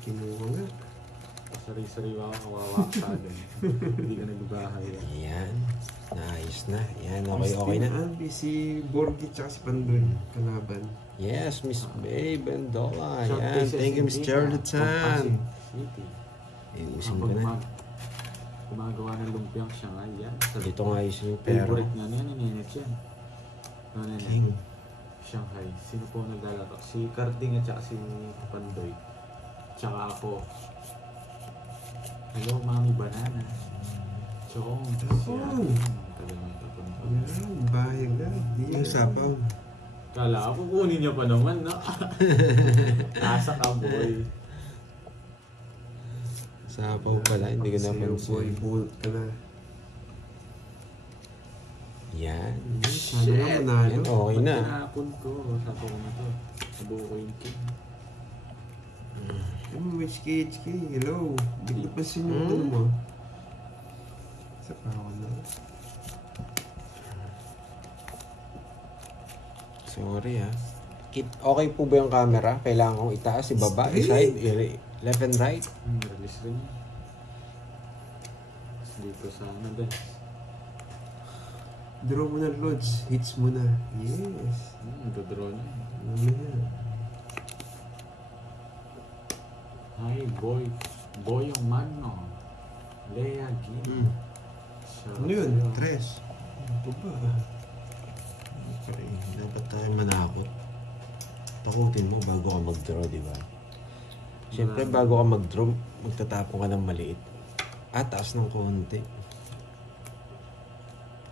Kinuha nga. Sari-sariwa ka, kawawa ka agad. Hindi ka nagbahay. Ayan. Nice na. Ayan, okay na. Si Borgi tsaka si Pandoy. Kalaban. Yes, Miss Babe Bendola. Ayan. Thank you, Miss Charlatan. Ayusin ko na. Gumagawa ng lumpiang Shanghai yan. Dito nga ayusin yung pera. Favorite nga niya, nininit yan. King. Shanghai. Sino po naglalaro? Si Carding at saka si Pandoy. Tsaka ako. Hello, Mami Banana. Chong. Bahay agad. Yung sapaw. Kala ko kukunin niya pa naman, no? Nasa ka, boy. Sapaw pala, hindi ko napansin. Boy, bullet ka na. Yan. Shit. Yan, okay na. Tinapon ko. Sapaw ko na to. Sabaw ko yung king. HK. Hello. Hindi ko napansin yung ano mo. Sa pa ako na. Sorry ha. Okay po ba yung camera? Kailangan kong itaas, ibaba, side, left and right? Release rin yun. Dito sa ano din. Draw mo na, Lods. Hits mo na. Yes. Nagdadraw na Ano yan? Hi, boy. Boy yung Magno. Lea Gin. Ano yun? Tres. Ito ba? Okay, dapat tayo manakot. Takutin mo bago ka mag-draw, di ba? Siyempre, bago ka mag-draw, magtatapon ka ng maliit. Taas ng konti.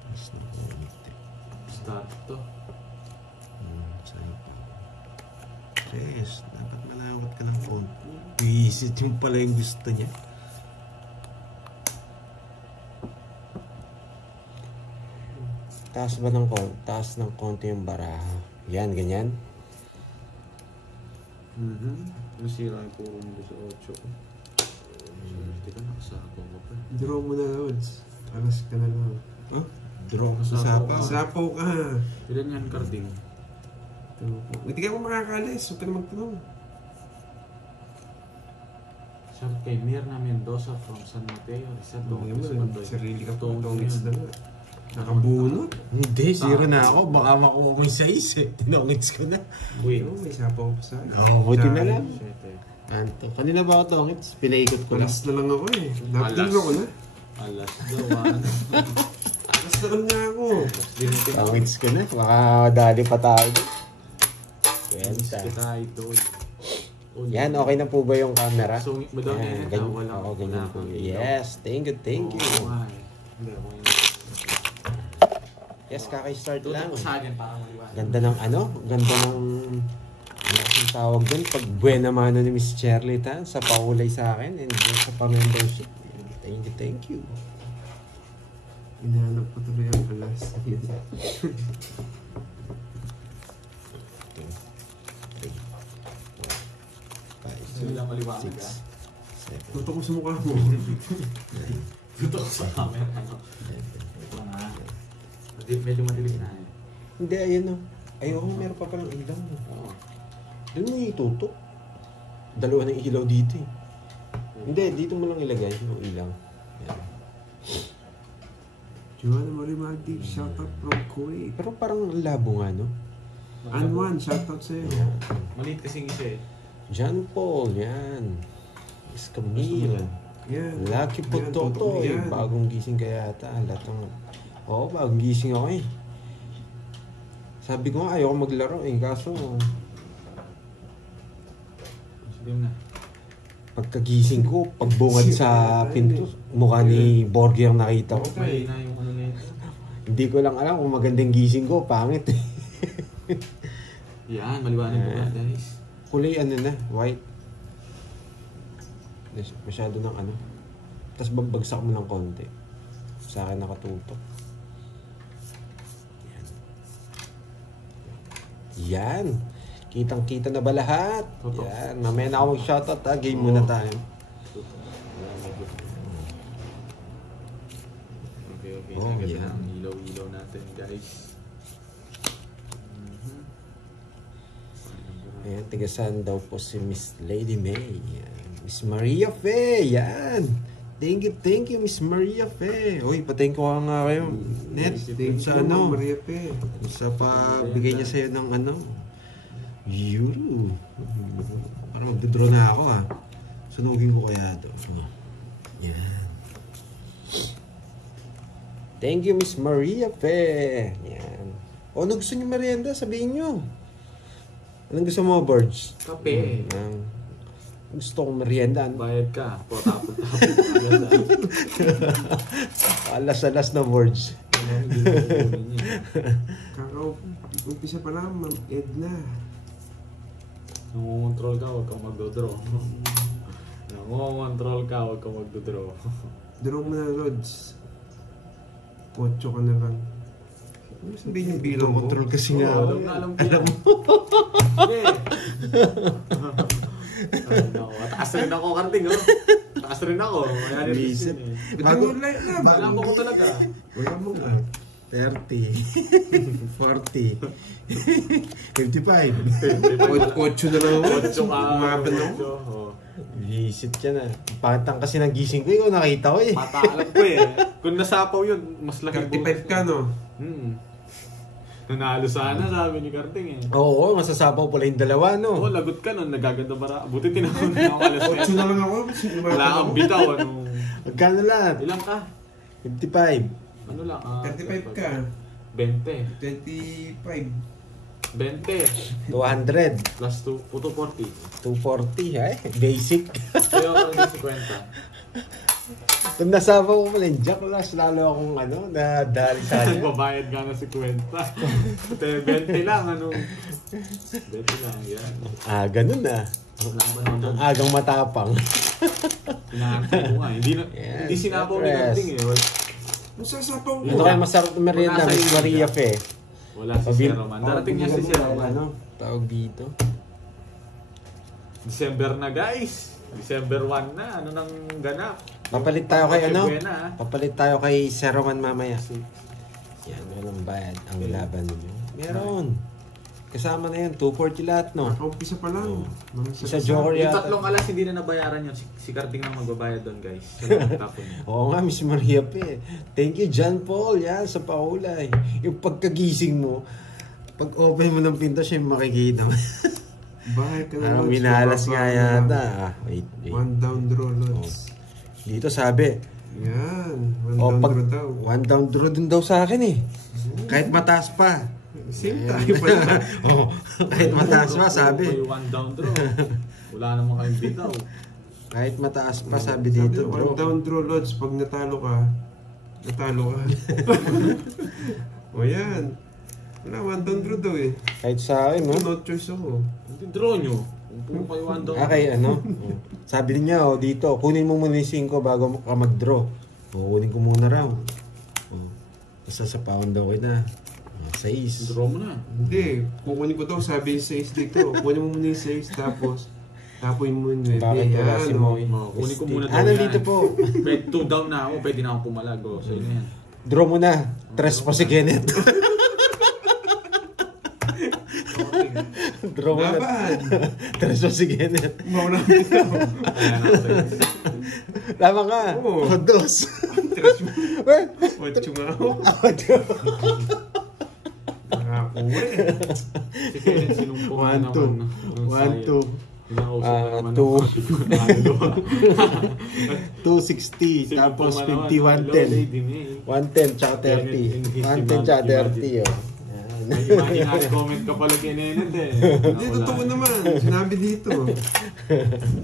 Taas ng konti. Start to. Sa'yo. Tres, dapat malawat ka ng konti. Visit yung pala yung gusto niya. Taas ba ng konti? Taas ng konti yung baraha. Yan, ganyan. Nasira yung puro mo sa 8. Hindi ka nakasako mo pa. Draw mo na, Lods. Alas ka na lang. Huh? Draw ka sa Sapaw. Sapaw ka. Ilan yan, Carding? Hindi ka mo makakalis. Huwag ka na magtanong. Shout kay Mirna Mendoza from San Mateo. Rizal Tongkis. Sarili ka po. Tongits na nga. Nakabunot. Hindi, zero na ako. Baka makuha mo yung size eh. Tinongits ko na. Wait. May sapaw pa sa'yo. Buti na lang. Shit eh. Anto. Kanina ba ako tongits? Pinaikot ko lang. Alas na lang ako eh. Napilwa ko na. Alas daw. Alas na lang niya ako. Tongits ko na. Baka dali pa tayo. Kwenta. Kita idol. Yan, okay na po ba yung camera? So, madaw na yan. Ganyan, Wala ako, akong ganyan po. ilaw. Yes, thank you. Oo nga eh. Hindi ako yun. Yes, kakay-start lang. Tutok ko sa akin para maliwanag. Ganda ng ano? Ganda ng... Ano kasing tawag dun? Pag buena mano ni Miss Charlie ta, sa pakulay sa akin and sa pa-membership. Thank you. Hinahanap ko tuloy ang alas. 5, Hindi lang maliwanag 6, ah. 7, Tutok ko sa mukha mo. 9, Tutok ko sa camera. Ito na. Medyo madilim na eh. Hindi, ayun o. Ayoko, meron pa palang ilaw. Oo. Doon mo itutok. Dalawa ng ilaw dito eh. Hindi, dito mo lang ilagay yung ilaw. Yan. Joanna Marimagdi, shoutout from Kuwait. Pero parang labo nga, no? Anwan, shoutout sa'yo. Maliit kasing isa eh. John Paul, yan. Miss Camille. Yan. Lucky po Yan, Toto. yan. Bagong gising kaya yata. Oo, bagong gising ako eh. Sabi ko nga, ayoko maglaro eh. Kaso, Sige na. pagkagising ko, pagbungad sa pinto, mukha ni Borgie ang nakita ko. Okay na yung ano na yun. Hindi ko lang alam kung magandang gising ko, pangit eh. Yan, maliwanag ko ba guys? Kulay ano na, white. Masyado ng ano. Tapos babagsak mo ng konti. Sa akin nakatutok. Yan. Kitang-kita na ba lahat? Toto. Yan. Mamaya na ako mag-shoutout ha. Game muna tayo. Okay. Oh, Naganda yan. ang ilaw-ilaw natin guys. Ayan, tigasan daw po si Miss Lady May. Yan. Miss Maria Fe, yan. Thank you, Miss Maria Fe. Uy, patayin ko nga kayo. Net, Thank sa you, ano, Maria Pe. sa pabigay niya sa'yo ng ano, euro. Parang magdodraw na ako ha. Sunugin ko kaya ito. Yan. Thank you, Miss Maria Fe. Yan. O, ano gusto niyo merienda? Sabihin niyo. Anong gusto mo, Birds? Kape. Gusto kong merienda. Bayad ka. Tapos. Alas-alas na Birds. Umpisa pa lang, Ma'am Edna. Nangungontrol ka, huwag kang magdodraw. Nangungontrol ka, huwag kang magdodraw. Draw mo na, Rods. 8 ka na lang. Ano sabihin yung bilang mo? Control kasi nga. Oo, alam ko. Alam mo. Taas rin ako, Karting. Taas rin ako. Kaya rin Visit. yun eh. Bago light na. Alam ko talaga. Wala mo nga. 30. 40. 55. 8 na lang ako. 8 ka. Umaban ako. Visit ka na. Pakitang kasi nagising ko. Ikaw nakita ko eh. Pataalam ko eh. Kung nasapaw yun, mas laki 35 ka, no? Nanalo sana, sabi ni Karting eh. Oo, masasapaw pala yung dalawa, no? Oo, lagot ka nun. Nagaganda bara. Buti tinawag na ako alas 8 na lang ako. Wala kang bitaw. Ano? Magkano lahat? Ilang ka? 55. Ano lang? 35 ka. 20. 25. 20. 200. Plus 2. Puto 40. 240, ay. Basic. Kaya ako lang 50. Kung nasabaw ko pala yung Jack Lash, lalo akong ano, nadali sa kanya. Babayad ka na 50. 20 lang, ano? 20 lang, yan. Ganun na. Wala ba naman Ang agang matapang. Inaantay ko nga. Yes, Hindi sinabaw ni yes. Karting eh. Masasapaw ko. Ano kaya masarap na merienda, Wala sa Miss inyo, Maria Jack. Fe? Wala si Sir Roman. Darating niya si Sir Roman. Ano, tawag dito? December na guys. December 1 na. Ano nang ganap? Papalit tayo kay ano? Buena, Papalit tayo kay Sir Roman mamaya. Yan, walang bayad ang laban ninyo. Meron. Kasama na yan, 240 lahat, no? Umpisa pa lang. Sa Joker Yung yata. tatlong alas hindi na nabayaran yun. Si Karting na magbabayad doon guys. Sa tapon niya. Oo nga, Miss Maria Pe. Thank you, John Paul. Yan, sa paulay. Yung pagkagising mo, pag open mo ng pinto, siya yung makikita mo. Bahay ka na. Parang Lods. minalas nga Bababa yata. naman. Wait. One down draw, Lods. Dito sabi, Yan. One down draw daw. one down draw din daw sa akin eh. Kahit mataas pa. Same tayo pa yan. Kahit mataas pa, sabi. May one down draw. Wala namang kayong bitaw. Kahit mataas pa, sabi Sabi, dito, one bro. down draw, Lods. Pag natalo ka, natalo ka. O yan. Wala, one down draw daw eh. Kahit sa akin, no? No choice ako. Hindi draw nyo. Kung puro kayo one down. Kay ano? Sabi niya, dito, kunin mo muna yung 5 bago ka mag-draw. Kunin ko muna raw. Basta sa pound daw kayo na. 6. Draw mo na. Hindi. Kukunin ko daw. Sabi yung 6 dito. Kunin mo muna yung 6. Tapos, tapoy mo yung 9. Bakit wala si Moy? Kunin ko muna Ah, nandito po. Pwede 2 down na ako. Pwede na ako pumalag. O, sa inyo yan. Draw mo na. 3 pa si Kenneth. Draw mo na. Laban! 3 pa si Kenneth. Mauna dito. Kaya na ako. Tama ka. Oo. 2. Tres mo. Ocho nga ako. Nakakuha eh. Si Kenneth sinumpong na 1, 2. 1, 2. 260. Tapos 50, 110. 110 tsaka 30. 110 tsaka 30. May imaginary comment ka pala kay Nened eh. Hindi, totoo naman. Sinabi dito.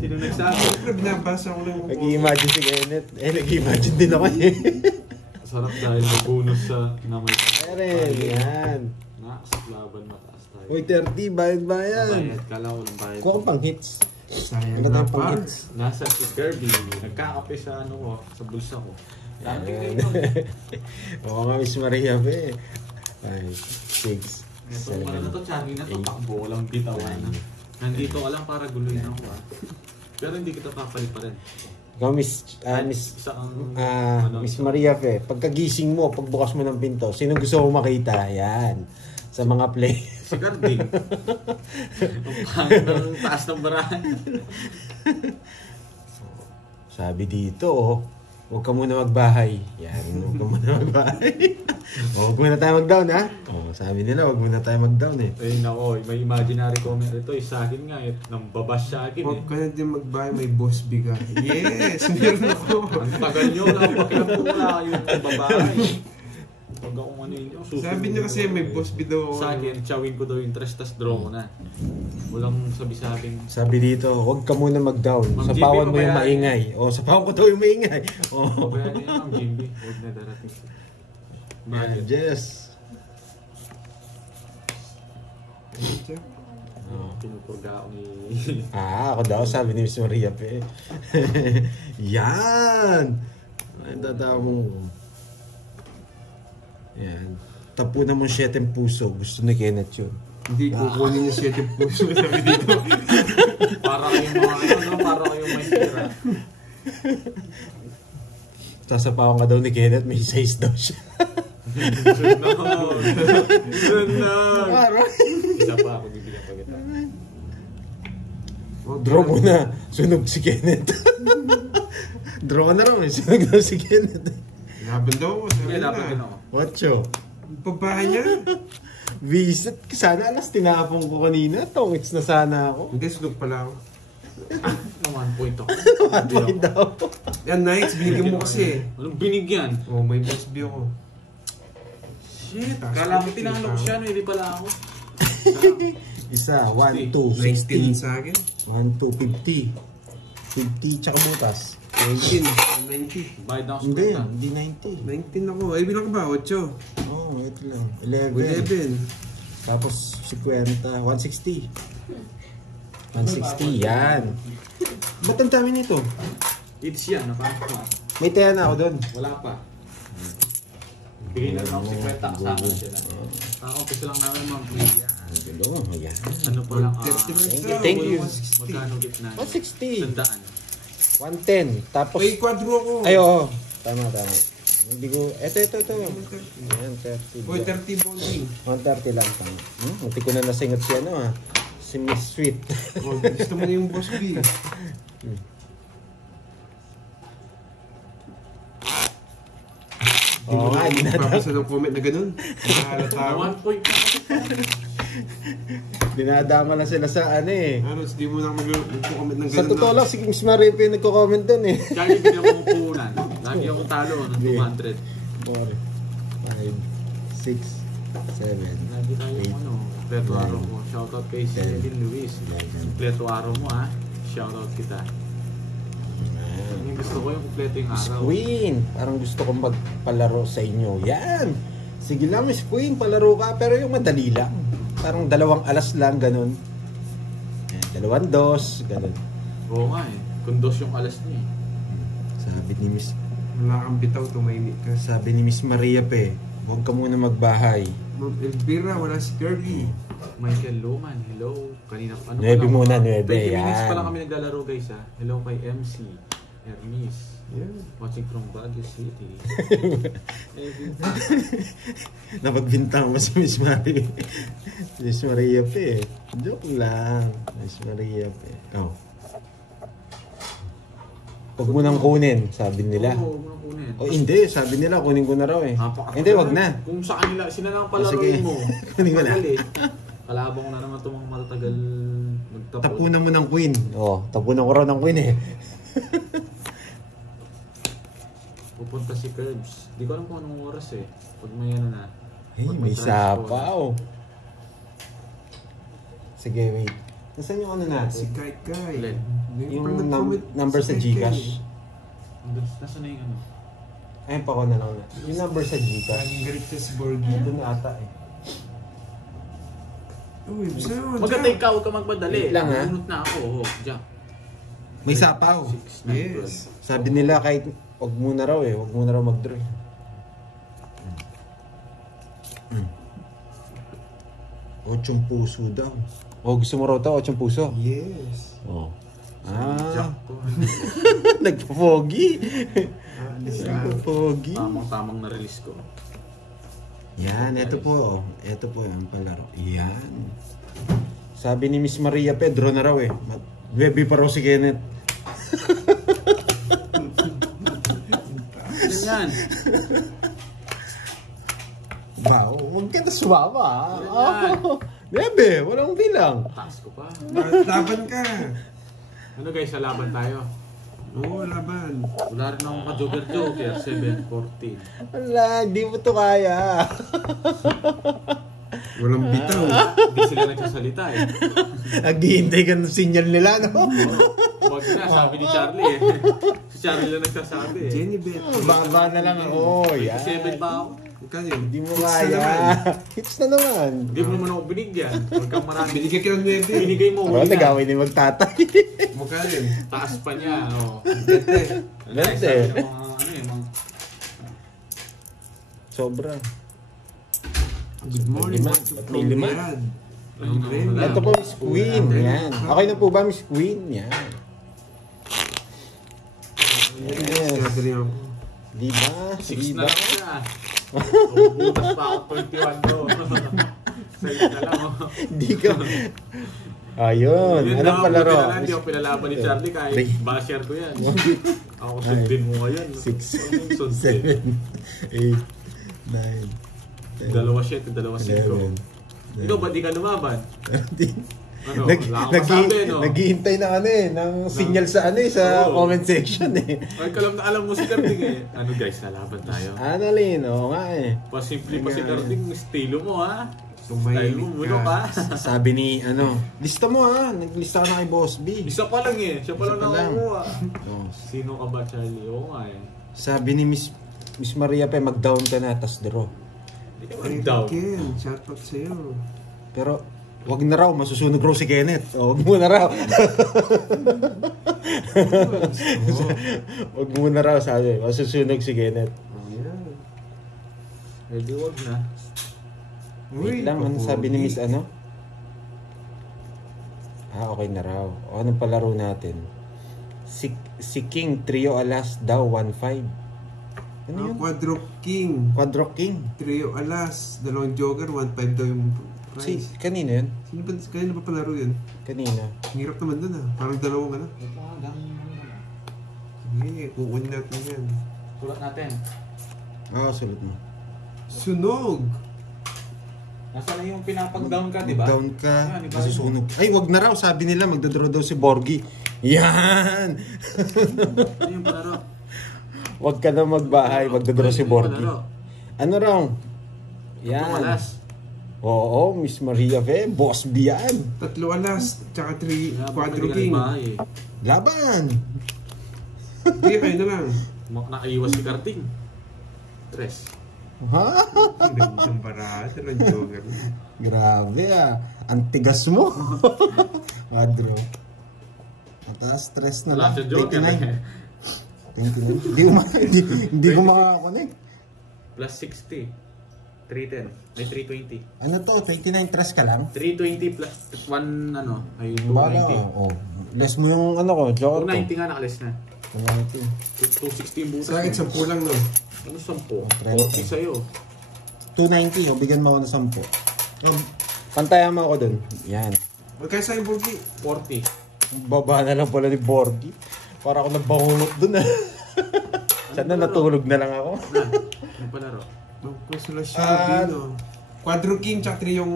Sino nagsabi? Siyempre, binabasa ko lang. Nag-i-imagine si Kenneth. Nag-i-imagine din ako eh. Sarap dahil may bonus sa na may Eren, yan. laban mataas tayo. Uy, 30, bayad-bayad. Bayad ka lang, walang bayad. Kuha kang pang hits. Sayang Ano na tayong pang par. hits? Nasa si Kirby, nagkakape sa ano ko, sa bulsa ko. Dami kayo yun. Oo nga, Miss Maria Be. 5, 6, Ito, ano na to, channel na to, 8, takbo, walang bitawan. Nandito ka lang para guluhin ako ah. Pero hindi kita papalit pa rin. Ikaw, Miss Maria Fe, pagkagising mo, pagbukas mo ng pinto, sino gusto mo makita? Yan. Sa mga play. Si Carding. Ang pangit ng taas ng barahan. Sabi dito, huwag ka muna magbahay. Yan, huwag ka muna magbahay. Huwag muna tayo mag-down, ha? Sabi nila, huwag muna tayo mag-down, eh. Ay, nako, may imaginary comment ito. Sa akin nga, nang babash sa akin, Huwag ka na din magbahay, may boss B ka. Yes! Meron ako. Ang tagal nyo, napakilang po na yung babae. Pag ako ano yun, susunod. Sabi niya kasi may boss B daw ako. Sa akin, chawin ko daw yung tres, tas draw ko na. Walang sabi sa akin. Sabi dito, huwag ka muna mag-down. Ma'am Sapawan JB, mo yung pabayaan. maingay. Sapawan ko daw yung maingay. Kaya niya ang Jimmy, huwag na darating siya. Yan, Jess. Pinupurga ako ni... Ako daw, sabi ni Miss Maria pe. Yan! Ay, tatamong. Yan. Tapunan mo 7 puso. Gusto ni Kenneth yun. Hindi kukunin niya 7 puso. Sabi dito. Para kayong mga ano, para kayong may tira. Sasapawan ka daw ni Kenneth, may size daw siya. Sunog! Sunog! Parang. Isa pa ako, bibigyan pa kita. Draw mo na. Sunog si Kenneth. Draw na raw. Sunog daw si Kenneth. Laban daw ako. Sabi Kaya dapat din na. ako. Wacho. Babae niya. Visit. Sana alas tinapong ko kanina. Tongits na sana ako. Hindi, sunod pala ako. Na 1 point ako. Point daw. Yan, Knights, binigyan mo kasi. Anong binigyan? May boss B ako. Shit, kala ko tinanong ko siya, no, hindi pala ako. Isa. 1, 2, 19 60. sa akin. 1, 2, 50. 50 tsaka butas. 19. 90. Bayad ako sa Hindi, kwenta. hindi 90. 19 ako. Ay, bilang ka ba? 8. Ito lang. 11. 11. Tapos 50. 160. 160, yan. Ba't ang dami nito? It's yan, napasok pa. May taya na ako doon. Wala pa. Bigay na lang ako si kwenta kasama siya na. Kakampisa lang namin mga piliya. Yan. Ano pa lang, 30 Thank you. magkano gitna? 160. Sandaan. 110. Tapos, May quadro ako. ay, oo. Tama. Hindi ko, ito. Yan, 30. Uy, 30 bonding. 130 lang. Hindi ko na nasingot si si Miss Sweet. Gusto mo na yung boss B. Oo nga, hindi na Papasa ng comment na ganun. Nahalata ako. 1 point na. dinadama lang sila sa Ano, hindi mo na mag-comment ng ganun. Sa totoo lang, si Miss Marie pa yung nagko-comment doon Kaya hindi ako pupunan. Lagi ako talo ng 200. 4, 5, 6, 7, Lagi tayo yung ano, kompleto araw mo. Shoutout kay si Kevin Luis. Kompleto araw mo ha. Shoutout kita. Yung gusto ko yung kompleto yung Miss araw. Queen, parang gusto kong magpalaro sa inyo. Yan! Sige lang, Miss Queen, palaro ka. Pero yung madali lang. Parang 2 alas lang, ganun. Yan, 2 dos, ganun. Oo nga eh. Kundos yung alas niya eh. Sabi ni Miss, Wala kang bitaw, tumahimik ka. sabi ni Miss Maria pe, huwag ka muna magbahay. Ma'am Elvira, wala si Kirby. Michael Luman, hello. Kanina ano 9 muna, 9, 20 minutes yan. pa lang kami naglalaro guys ha. Hello kay MC, Hermes. Yeah. Watching from Baguio City. Napagbintang mo si Miss Maria. Miss Maria pe. Joke lang. Miss Maria pe. Huwag mo nang kunin, sabi nila. Oo, mga kunin. Hindi, sabi nila kunin ko na raw eh. Napakatagal. Hindi, wag na. Kung sa kanila, sila lang Sige. palaroin mo. Kunin mo na. Tagal eh. Kalabang na naman itong mga matatagal magtapon. Tapunan mo ng queen. Tapunan ko raw ng queen eh. Pupunta si Curbs. Di ko alam kung anong oras eh. Pag may ano na. Pag May transport. sapaw. Sige, wait. Nasaan yung ano natin? Si Kai Kai. Alin? Yung number sa Gcash. Nasaan na yung ano? Ayun pa ko na lang na. Yung number sa Gcash. Laging galit siya si Borgie. Doon ata eh. Uy, bisa mo. Maganda ikaw, huwag ka magpadali. Wait lang, ha? Nunod na ako. Diyan. May sapaw. 6, 9, Yes. Sabi nila kahit wag muna raw eh. Wag muna raw mag-draw. Ochong puso daw. Gusto mo raw to? 8 puso? Yes. Jack ko. Nagpo-foggy. Alis na. Nagpo-foggy. Tamang na-release ko. Yan, ito po. Ito po ang palaro. Yan. Sabi ni Miss Maria Pedro na raw eh. Baby pa raw si Kenneth. yan. Ba, huwag ka na sumama. Yan. Bebe, walang bilang. Taas ko pa. Bakit laban ka? Ano guys, sa laban tayo. Oo, laban. Wala rin akong ka-joker-joker. 7-14. Wala, hindi mo to kaya. Walang bitaw. Hindi sila nagsasalita eh. Naghihintay ka ng sinyal nila, no? Huwag na, sabi ni Charlie eh. Si Charlie lang nagsasabi eh. Jenny Bet. Baba na lang ako. Yan. 7 pa ako. Magkano yun? Hindi mo Hits na kaya. naman. Hits na naman. Hindi mo naman ako binigyan. Huwag kang marami. Binigay ka ng 9. Binigay mo Ako, huli na. nagawin ni magtatay. Magkano yun? Taas pa niya. Oh. Gante. Gante. Sabi ng mga, ano eh, mga... Sobra. Good morning. Lima. May lima. Ang Grammy. Ito po, Miss Queen. Yan. Okay na po ba, Miss Queen? Yan. Yes, gathering ako. Di ba? 6 Di na ba? lang siya. Butas pa ako 21 do. Sa'yo na lang. Oh. Di ka. Ayun. Yun Anong na, palaro? buti na lang, Hindi ako pinalaban ni Charlie kahit Three. basher ko yan. Ako sundin mo ngayon. 6, Sundin. 7, 8, 9, 10, 2 7, 2 5. Ikaw, ba't di ka lumaban? Ano, wala akong masabi, no? Naghihintay na ng sinyal sa sa Oo. comment section eh. Ay, alam mo si Carding eh. Ano guys, lalaban tayo. Ano Lin? Oo nga eh. Pasimple pa si Carding, estilo mo ha. Style Tumahilig mo, mulo ka. Sabi ni lista mo naglista ka na kay Boss B. Isa pa lang eh, siya pa lang Isa pa lang. nakakuha. Oh. Sino ka ba, Charlie? Oo nga eh. Sabi ni Miss Maria pa mag-down ka na tas draw. Hindi ka Ay, mag-down. Ken, shoutout sa'yo. Pero wag na raw, masusunog raw si Kenneth. O, wag mo na raw. Wag mo na raw, sabi. Masusunog si Kenneth. Oh, yeah. Pwede wag na. Wait lang, ano sabi ni Miss ano? Okay na raw. O, anong palaro natin? Si King, trio alas daw, 1-5. Ano yun? Quadro King. Quadro King. Trio alas. Dalawang joker. 1.5 daw yung price. Kanina yun? Kanina ba palaro yun? Kanina. Ang hirap naman dun ah. Parang dalawang ano. Sige, kukunin natin yan. Sulat natin. Sulat mo. Sunog! Nasaan na yung pinapag-down ka, di ba? Down ka, Yan, iba masusunog. Ay, wag na raw. Sabi nila, magdodraw daw si Borgie. Yan! Ano yung palaro? Wag ka na magbahay, magdodraw si Borgie. Ano raw? Yan. Malas. Oo, Miss Maria Fe, Boss B yan. 3 alas, tsaka 3 Quadro King. King. Laban! Hindi, kayo na lang. Nakaiwas si Carding. 3. Ha? Ang baraha, dalawang joker. Grabe Ang tigas mo. Quadro. Mataas stress na Wala lang. siya joker 29. Hindi ko makakonect. Plus 60. 310. May 320. Ano to? 29 stress ka lang? 320 plus 1 ano, ay Bala 290. Less mo yung ko, joke 290 nga nakalis na. 260 butas. Sa akin, 10 lang no. Ano 10? 30. 40 sa'yo. 290, bigyan mo ako ng 10. Pantayan mo ako dun. Yan. Magkaya sa akin, Borgie. 40. Baba na lang pala ni Borgie. Para ako nabahulot dun Sana natulog na lang ako. Ano palaro? Magkonsolasyon, no. Quadro King, tsaka 3 yung...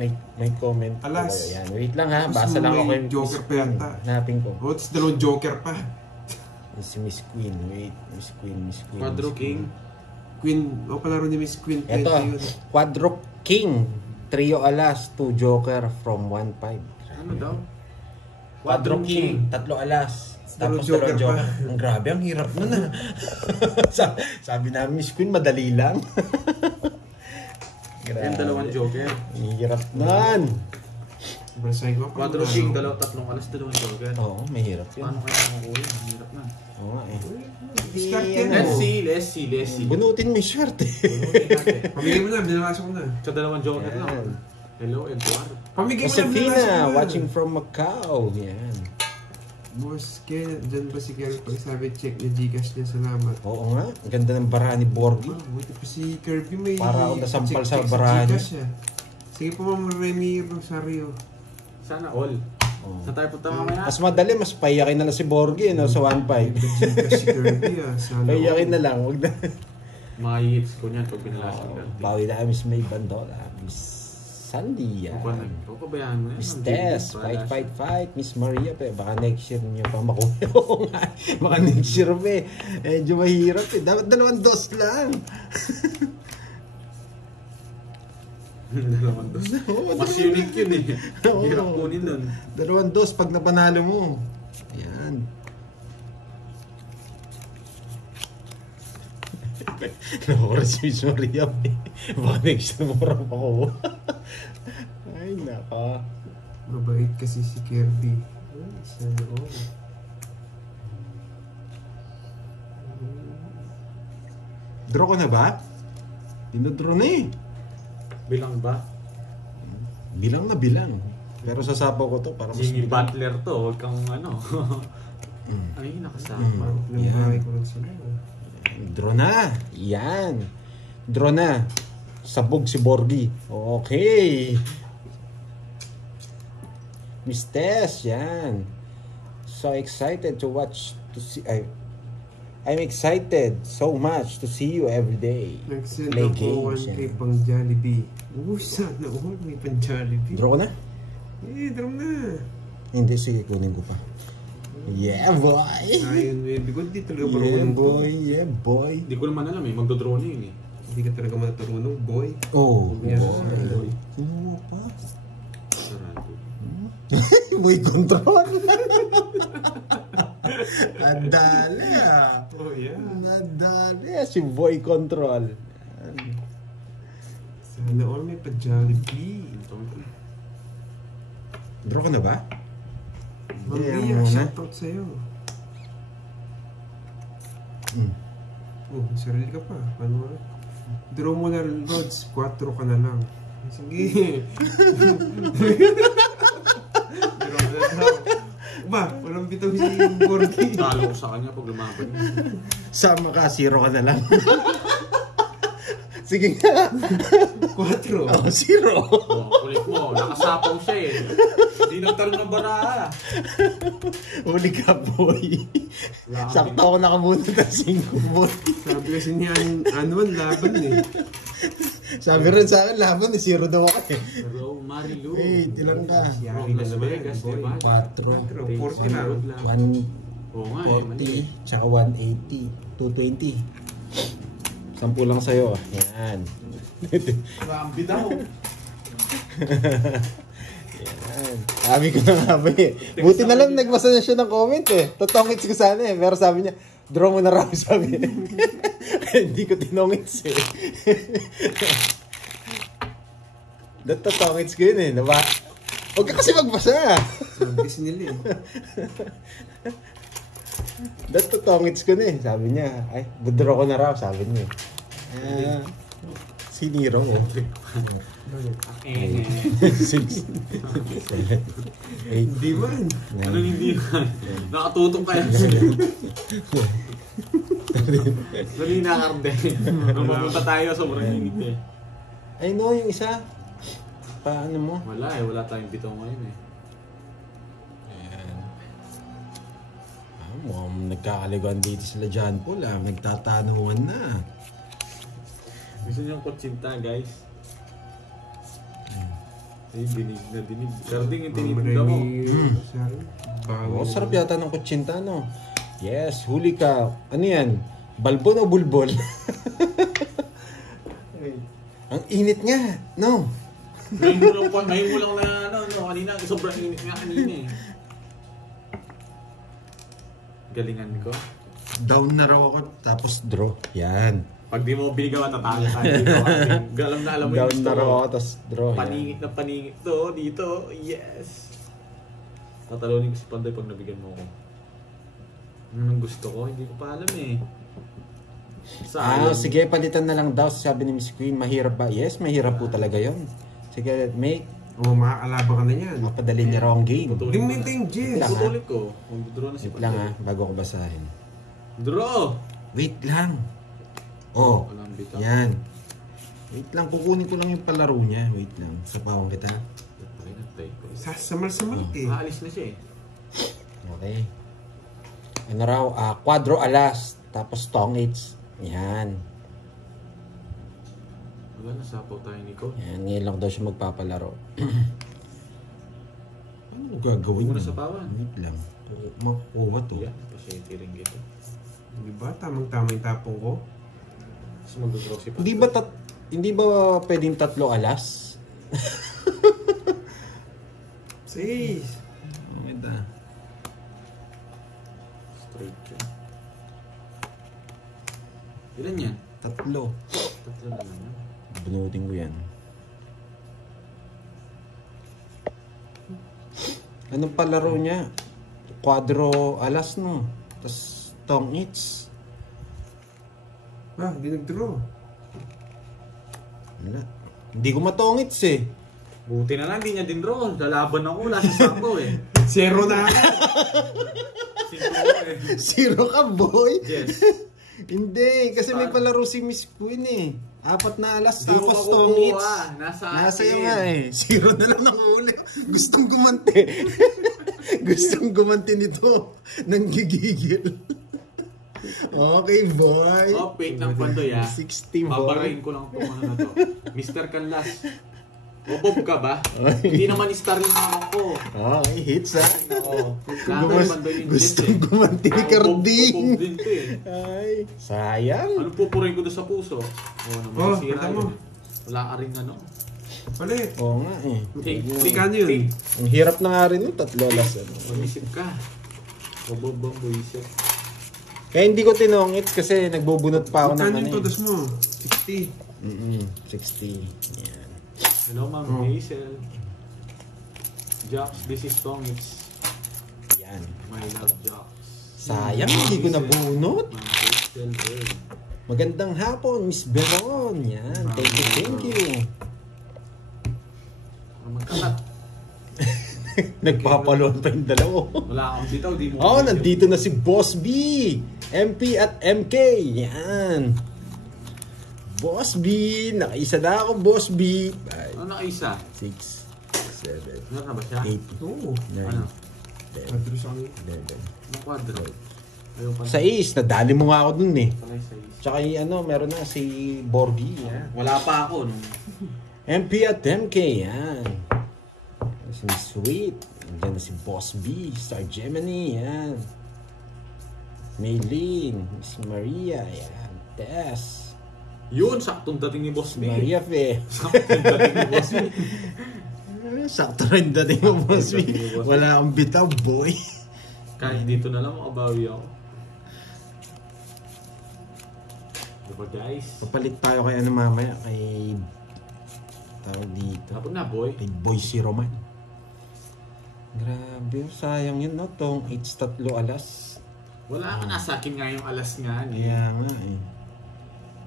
May comment. Alas. Yan. Wait lang ha. Mas Basa lang may ako yung joker Miss pa yata. Queen. Hanapin ko. Oh, it's dalawang joker pa. Si Miss Queen. Wait. Miss Queen. Quadro Miss King. Queen, palaro ni Miss Queen. Ito. 20 yun. Quadro King. Trio alas. 2 joker from 1-5. Ano daw? Quadro King. 3 alas. Tapos Joker dalawang joker. pa. Ang grabe, ang hirap nun sabi namin, Miss Queen, madali lang. Yung dalawang joker. Ang hirap nun. Basahin ko. Quadro King, tatlong alas, dalawang joker. Oo, mahirap yun. Paano kaya makukuha? Ang hirap na. Oo nga eh. Discard yan. Let's see. Bunutin mo yung shirt eh. Pamigay mo na, binalasa ko na. Sa dalawang joker Yan. lang. Hello, Eduardo. Pamigay mo na, binalasa ko Josefina, na. watching from Macau. Yan. Boss, kaya dyan ba si Kirby? Pag sabi, check niya Gcash niya, salamat. Oo nga, ang ganda ng baraha ni Borgie. Buti pa si Kirby may... Para ako nasampal sa check barahan niya. Gcash, ah. Sige po, Ma'am Remy Rosario. Sana all. Oh. Saan tayo punta mamaya? Mas madali, mas paiyakin na lang si Borgie, no, sa 1.5. Si Kirby sana. Paiyakin na lang, wag na. Mga hits ko niyan pag binalasan ka. Bawi na, Miss May Bandola, Miss Sandy, yan. Papabayaan mo yan. Miss Tess, fight. Miss Maria, baka next year niyo pa makuha. Oo nga, baka next year pa eh. Medyo mahirap eh. Dapat 2 dos lang. 2 dos. Mas unique yun eh. Hirap kunin nun. 2 dos pag napanalo mo. Ayan. Nakuras si Miss Maria eh. Baka next year mura pa ko. Ay, naka. Mabait kasi si Kirby. Sana all. Draw ko na ba? Dinodraw na eh. Bilang ba? Bilang na bilang. Pero sasapaw ko to para mas Jimmy bilang. Butler to. Huwag kang ano. Ay, nakasama. Ng bahay ko lang sila. Draw na. Yan. Draw na. Sabog si Borgie. Okay. Miss Tess, yan. So excited to watch, to see, I'm excited so much to see you every day. Nag-send Play ako games, 1K yan. pang Jollibee. Sana all may pang Jollibee. Draw ko na? Draw na. Hindi, sige, kunin ko pa. Yeah, boy! Ayun, bigod di talaga Yeah, marunong to. boy! Yeah, boy! Hindi ko naman alam eh. Magdodraw na yun eh. Hindi ka talaga maturunong, boy. Oh, Yeah. boy! Kinuha pa. Sarado. Boy control! Nadali ah! Oh, yeah. Nadali ah, si Boy Control. Yan. Sana all may pa Jollibee. Draw ka na ba? Ma'am Hindi, Ria, muna. shoutout sa'yo. Mm. Oh, sarili ka pa. Paano nga? Draw mo na, Rods. 4 ka na lang. Sige. Draw mo na daw. Ba, walang bitaw si Borgie. Talo ko sa kanya pag lumaban niya. Sama ka, 0 ka na lang. Sige nga. 4. Oh, 0. Oh, kulit mo. Nakasapaw siya eh. Hindi nagtalo ng bara. Uli ka, boy. Sakto ako nakabunod ng 5, boy. Sabi kasi niya, ano laban eh. Sabi rin sa akin, laban ni 0 daw ako eh. Bro, Marilu. Hey, ilan ka? Yari na Las naman, Vegas, boy. diba? 4. 40 lang. 140, Oo nga eh. mali. tsaka 180, 220. 10 lang sa'yo. Yan. Rambi daw. Yan. Sabi ko na nga ba eh. Buti na lang nagbasa na siya ng comment eh. Totongits ko sana eh. Pero sabi niya, draw mo na raw, sabi niya. Hindi ko tinongits eh. Totongits ko yun eh. Diba? Huwag ka kasi magbasa. Sabi kasi nila eh. Totongits ko na eh. Sabi niya, ay, draw ko na raw, sabi niya. Siniro mo. 6, 7, 8, Hindi man. Ano hindi man? Nakatutong kaya Dali na karde. Nung mapunta tayo, sobrang init eh. I know yung isa. Paano mo? Wala eh, wala tayong bitaw ngayon eh. Ayan. Mukhang nagkakaliguan dito sila John Paul ah. Nagtatanungan na. Gusto niyong kutsinta guys? Ay, dinig na dinig. Karding yung tinitinda mo. Sorry. Oh, sarap yata ng kutsinta no. Yes, huli ka. Ano yan? Balbon o bulbol? Ang init nga. No. Ngayon mo lang na ano, kanina. Sobrang init nga kanina eh. Galingan ko. Down na raw ako tapos draw. Yan. Pag di mo binigawan, tatalo tayo dito. Galam na alam mo yung Down gusto na raw ko. ako tapos draw. Yan. Paningit na paningit to, dito. Yes! Tatalunin ko si Panday pag nabigyan mo ako. Anong gusto ko? Hindi ko pa alam eh. Sige, palitan na lang daw. Sabi ni Miss Queen, mahirap ba? Yes, mahirap po talaga yon. Sige, mate. Oh, makakalaban ka na yan. Mapadali niya raw ang game. Putulin Di ko mo na. ito yung Jess. Lang, Putulin ko. Mag-draw na si Wait lang Panday. bago ko basahin. Draw! Wait lang. Oh, Walang bitaw. yan. Wait lang, kukunin ko lang yung palaro niya. Wait lang, sapawan kita. Ay, natay ko. Sasamar-samar eh. Aalis na siya eh. Okay. Ano raw? Quadro alas. Tapos tong eights. Yan. Wala, nasapaw tayo ni Ko. Yan. Ngayon lang daw siya magpapalaro. Ano gagawin Muna mo? sa pawan. Wait lang. Makukuha to. Yan, pasayati rin gito. Di ba? Tamang-tama yung tapong ko. Tapos mag-draw si Hindi ba pwedeng tatlo alas? Sis! Maganda. Straight yun. Ilan yan? Tatlo. Tatlo na lang yan. Bunutin ko yan. Anong palaro niya? Quadro alas no. Tapos tong eats. Di nag-draw. Wala. Hindi ko matongits eh. Buti na lang, di niya din draw. Lalaban ako, nasa sampo eh. Zero na ako. Siguro eh. Zero ka boy. Yes. Hindi, kasi may palaro si Miss Queen eh. 4 na alas Zero tapos ako tong eats. kuha. Nasa iyo akin. nga eh. Zero na lang nakahuli. Gustong gumanti. Gustong gumanti nito. Nanggigigil. Okay, boy. Oh, fake ng pandoy ah. 60, boy. Babarahin ko lang itong ano na to. Mr. Canlas. Bobob ka ba? Hindi naman star yung ako. Okay, hits ha. Oo. Nakakay pandoy yung Gustong gumanti ni Carding. Bobob din to eh. Ay, sayang. Ano pupurin ko doon sa puso? Oo naman, sira pata mo. yun. Wala ka rin ano. Palit. Oo nga eh. Tikano yun. Ang hirap na nga rin yung tatlo alas. Manisip ka. Bobob ang buisip. Kaya hindi ko tinongits kasi nagbubunot pa ako ng Tikano ano yung eh. todas mo. 60. 60. Yan. Hello Ma'am Hazel. Jocks, this is Tongits. Yan. My love Jocks. Sayang, hindi ko nabunot. Ma'am Hazel, hey. Magandang hapon, Miss Beron. Yan. Thank you. Magkakat. Nagpapaloan pa yung dalawa. Wala akong bitaw, di mo. Oh, nandito na si Boss B. MP at MK. Yan. Boss B. Nakaisa na ako, Boss B. Ano isa? 6, 7, Meron na ba siya? 8, Oo. 9, Ano? 10, Quadro sa akin. 11. Ang quadro. Ayaw pa. Sa is, nadali mo nga ako dun eh. Palay sa is. Tsaka yung ano, meron na si Borgie. Yan. Wala pa ako nung. MP at MK, yan. Si Sweet. Nandiyan na si Boss B. Star Gemini, yan. Maylene. Miss Maria, yan. Tess. Yun, saktong dating ni Boss B. Maria Fe. Saktong dating ni Boss B. Sakto rin dating mo, Boss B. Wala akong bitaw, boy. Kahit dito na lang makabawi ako. Diba guys? Papalit tayo kay ano mamaya, kay... tawag dito. Tapos na boy. Kay Boy si Roman. Grabe, sayang yun, no? Tong 8 tatlo alas. Wala ka na sa akin nga yung alas nga. Kaya nga eh.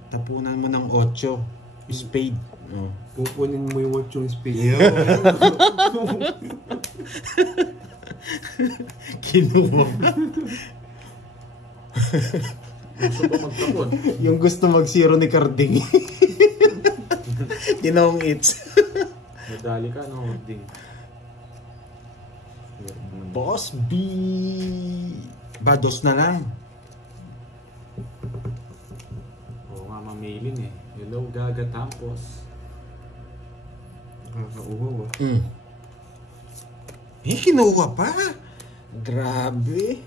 Tapunan mo ng 8. Spade. Oh. Pupunin mo yung 8 spade. Kinuha. Gusto ba magtapon? Yung gusto mag-zero ni Carding. Tinong it's. Nadali ka, no? Ding. Boss B. Bados na lang. Oo nga, mamilin eh. Hello, Gaga Tampos. Nakakauhaw ah. Kinuha pa. Grabe.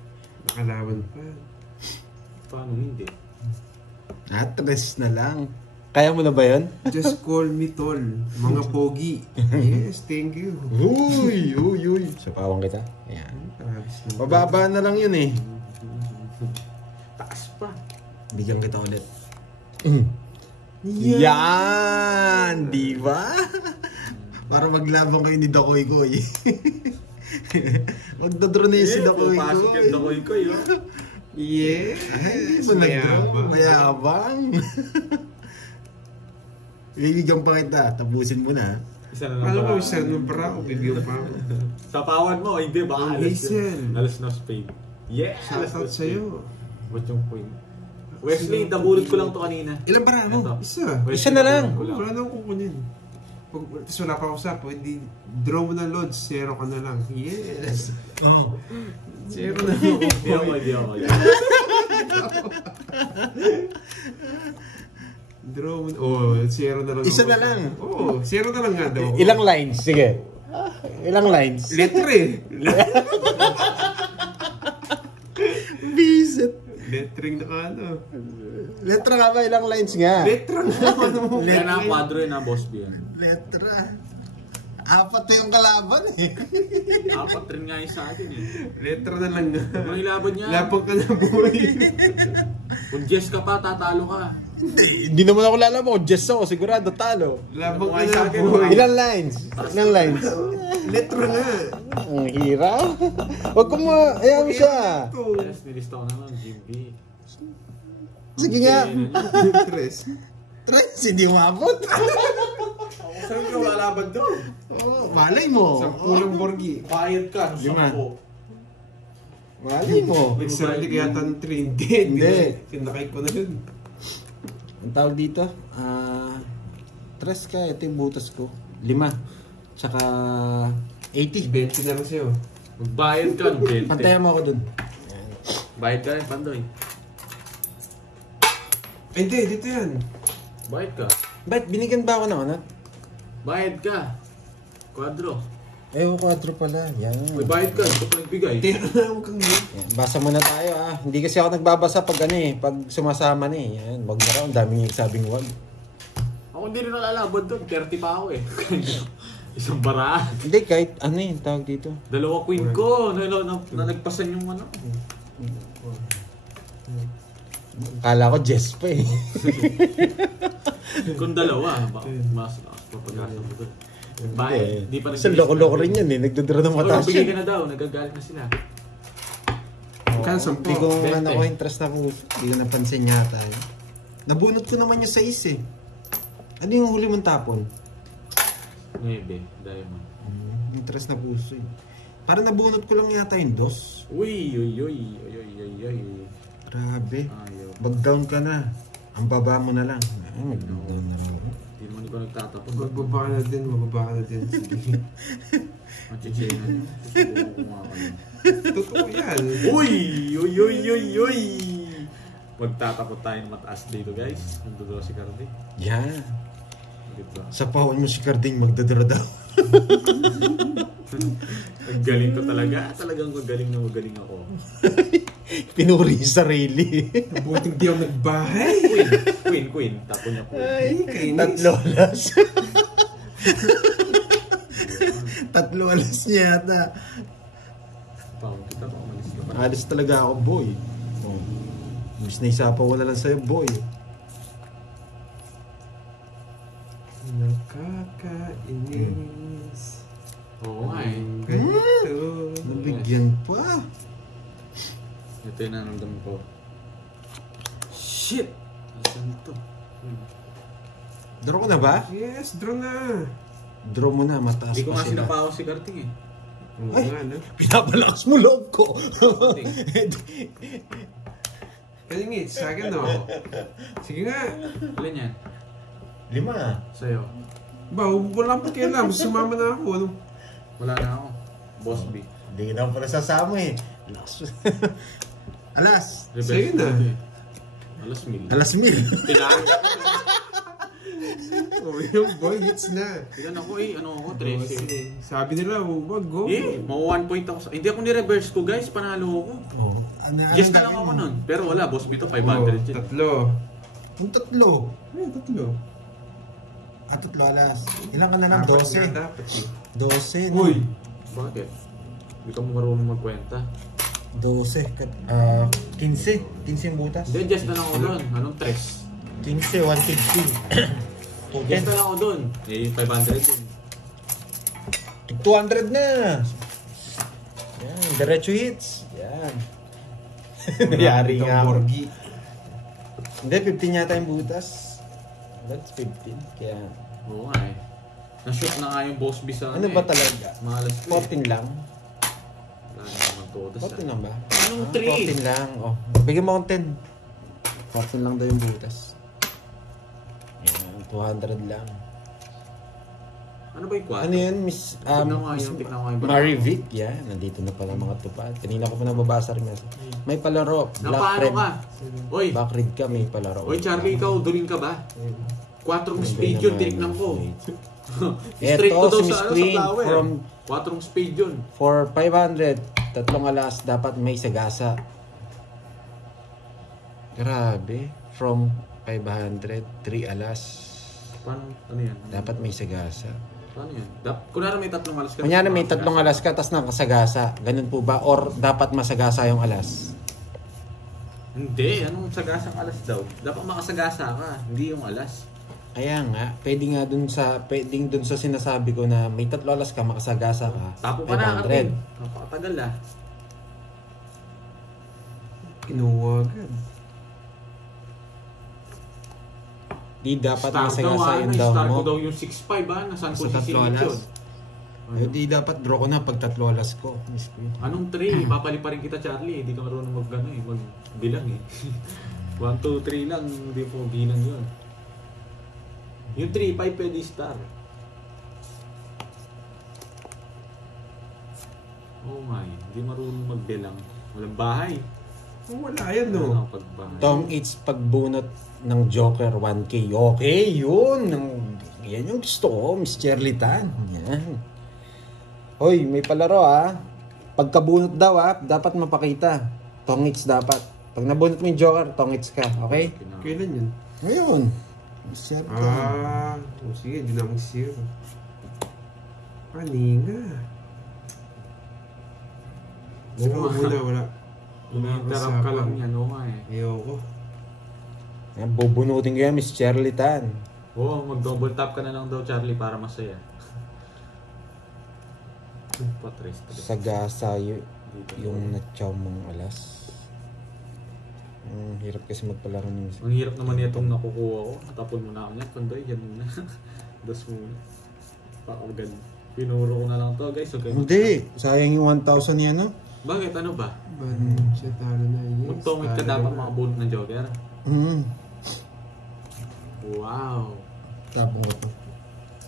Nakalaban pa. Paano hindi? Atres na lang. Kaya mo na ba yun? Just call me tol. Mga pogi. Yes, thank you. Uy, uy, uy. Sapawang kita. Ayan. Bababa na lang yun eh. Taas pa. Bigyan kita ulit. Yan! Di ba? Para maglabang kayo ni Dakoy Koy. Magdodro na yun si Dakoy Koy. Pasok yung Dakoy Koy. Yes! Mayabang. Mayabang. Bibigyan pa kita. Tapusin mo na. Isa na lang. Alam mo, isa nung para ako, bibigyan pa ako. Tapawan mo, hindi ba? Ang Alas Hazel. yun. Alas na spade. Yeah! Alas Shoutout na sa'yo. Ba't yung point? Wesley, nabulot ko lang to kanina. Ilan para mo? Ito. Isa. Wesley, Isa na lang. nabulot ko Wala na akong kukunin. Tapos wala pa usap, hindi, draw mo na loads, 0 ka na lang. Yes! Oo. 0 na lang. Di ako. Draw mo na, 0 na lang. Isa na lang. 0 na lang nga daw. Ilang lines? Sige. Ilang lines? Letter eh. Visit. Lettering na ka ano. Letra nga ba? Ilang lines nga? Letter na ano mo. Kaya na kwadro yun na boss B yan. Letra. Apat na yung kalaban eh. Apat rin nga yung sa akin eh. Letter na lang nga. Ano yung laban niya? Lapang ka na boy. Kung Jess ka pa, tatalo ka. Hindi naman ako lalaban. Kung Jess ako, sigurado talo. Lapang ka Buhay sa na akin, boy. Ilang lines? Ilang lines? Letter nga. Ang hirap. Huwag ko mo, ayaw mo siya. Yes, nilista ko na lang, Jim B. Sige nga. Tres. Tres, hindi umabot. Saan ka lalaban doon? Oh, malay mo. 10 ng Borgi. Bayad ka, Lima. 10. Malay mo. Nagsarili kaya ng 3. Hindi. Sinakay ko na yun. Ang tawag dito, tres ka, ito yung butas ko. 5. Tsaka 80. 20 na lang sa'yo. Magbayad ka ng 20. Pantayan mo ako dun. Bayad ka rin, Pandoy. Ay, hindi. Dito yan. Bayad ka. Ba't binigyan ba ako ng ano? Bayad ka. Quadro. Eh, 4 pala. Yan. May bayad ka, ito pa nagbigay. Tira na huwag kang yun. Yan. Basa muna tayo Hindi kasi ako nagbabasa pag ano eh. Pag sumasama na eh. Yan. Wag na raw. Ang daming sabing wag. Ako hindi rin nakalaban doon, 30 pa ako eh. Isang baraan. Hindi, kahit ano eh. Tawag dito. 2 queen ko, na nagpasan yung ano. Kala ko Jess pa eh. Kung 2, mas papagasa mo doon. Di pa Sa loko-loko rin yan eh. Nagdodro ng mataas Bigay ka yan. na daw, nagagalit na sila. Kan, Hindi ko 20. ano ko interest na po. Hindi ko napansin yata eh. Nabunot ko naman yung 6 eh. Ano yung huli mong tapon? 9, diamond. Interest na puso eh. Parang nabunot ko lang yata yung 2. Uy. Grabe. Ayaw. Mag-down ka na. Ang baba mo na lang. Ay, mag-down na lang ako. Hindi mo ko nagtatapon. Magbaba ka na din. Magbaba ka na din. Sige. Machichina niyo. Susubukan ko nga kayo. Totoo yan. Uy. Magtatapon tayo ng mataas dito guys. Nandodoro si Cardi. Yan. Diba? Sa pahon mo si Carding magdadra daw. Ang galing ko talaga. Talagang magaling ako. Pinuri yung sarili. Buting di ako nagbahay. Queen. Tapon niya queen. Ay, kainis. 3 alas. 3 alas niya yata. Pawag kita pa. Umalis ka pa. Alis talaga ako, boy. Oh. Imbis na isa pa wala lang sa'yo, boy. Nakakainis. Oo nga eh. Ganito. Nabigyan pa. Ito yung nanandam ko. Shit! Asan to? Draw ko na ba? Yes, draw na. Draw mo na, mataas Hindi ko pa nga sila. sinapaw si Karting eh. Oo Ay. nga, no? Pinapalakas mo loob ko. Kaningit, sa akin, no? Sige nga. Ilan yan? 5. Sa'yo. Ba, wala pa kailan. Sumama na ako. Ano? Wala na ako. Boss B. Hindi ka naman pala sasama eh. Alas. Sige na. Alas mil. Alas 1,000. Tinahan ka. Oh, yung boy, hits na. Ilan ako eh. Ano ako? 13. Sabi nila, wag, go. Eh, mau 1 point ako sa... Hindi ako ni-reverse ko guys. Panalo ako. Oh. Yes na lang ako nun. Pero wala. Boss B to 500 yun. Tatlo. Yung 3. Ay, tatlo. 3 alas. Ilan ka na lang? Apat 12. nga dapat eh. 12. Uy! Bakit? Hindi ka mo marunong magkwenta. 12. 15. 15 yung butas. Hindi, just na lang ako doon. Anong 3? 15, 150. Just na lang ako doon. Eh, 500 yun. 200 na. Yan, diretso hits. Yan. Nayari nga ako. Borgi. Hindi, 15 yata yung butas. That's 15. Kaya, Oo nga eh. Na-shoot na nga yung boss B sa ano ba talaga? Malas ko eh. 14 lang? Wala naman todas 14 lang ba? Anong 14 3? lang. Oh, bigyan mo akong 10. 14 lang daw yung butas. Yan, 200 lang. Ano ba yung 4? Ano yan, Miss tignan ko yung Marivic? Yan, nandito na pala mga tupad. Kanina ko pa nababasa rin message. May palaro. Napaano ka? Oy, Backread ka, may palaro. Oy Charlie, ikaw, duling ka ba? 4 speed yun, tinignan ko. Straight Eto, to daw si Miss sa Queen, flower. from 4 speed yun. for 500, 3 alas, dapat may sagasa. Grabe. From 500, 3 alas. Paano? Ano yan? Dapat may sagasa. Paano yan? Kunwari may 3 alas ka. Kunyari may 3 alas ka, tas nakasagasa. Ganun po ba? Or dapat masagasa yung alas? Hindi, anong sagasang alas daw? Dapat makasagasa ka, hindi yung alas. Kaya nga, pwedeng dun sa sinasabi ko na may 3 alas ka, makasagasa ka. Tapo ka na, Arvin. Napakatagal ah. Kinuha agad. Di dapat Star masagasa daw, yung down Star mo. ko daw yung 6-5 ah. Nasaan ko Sa 3 sisingit alas. yun? Ay, di dapat draw ko na pag 3 alas ko. Miss Queen. Anong 3? Papali pa rin kita, Charlie. Hindi ka marunong magbilang eh. 1, 2, 3 lang. Hindi po bilang yun. Yung 3, 5 pwede star. Oh my, hindi marunong magbilang. Walang bahay. Wala yan, no? Walang pagbahay. Tom It's pagbunot ng Joker 1K. Okay, yun. Yan yung gusto ko, Miss Shirley Tan. Yan. Hoy, may palaro ah. Pagkabunot daw ah, dapat mapakita. Tom It's dapat. Pag nabunot mo yung Joker, Tom It's ka. Okay? Kailan yun? Ngayon. Miss Shirley Tan. Sige, di na mag-zero. Paninga. Zero muna, wala. Uminterrupt ka lang yan, oo nga eh. Ayoko. Yan, bubunutin ko yan, Miss Shirley Tan. Oo, mag-double tap ka na lang daw, Charlie, para masaya. Patres. Sagasa yung natsaw mong alas. Hirap kasi magpalaro ng Ang hirap naman itong nakukuha ko. Tapon mo na ako niya. Pandoy, yan muna. Das muna. Pakagad. Pinuro ko na lang to, guys. Okay. Hindi. Sayang yung 1,000 yan, no? Bakit? Ano ba? Siya talo na yun. Magtungit ka dapat mga bulot ng Joker. Wow. Tapong ko to.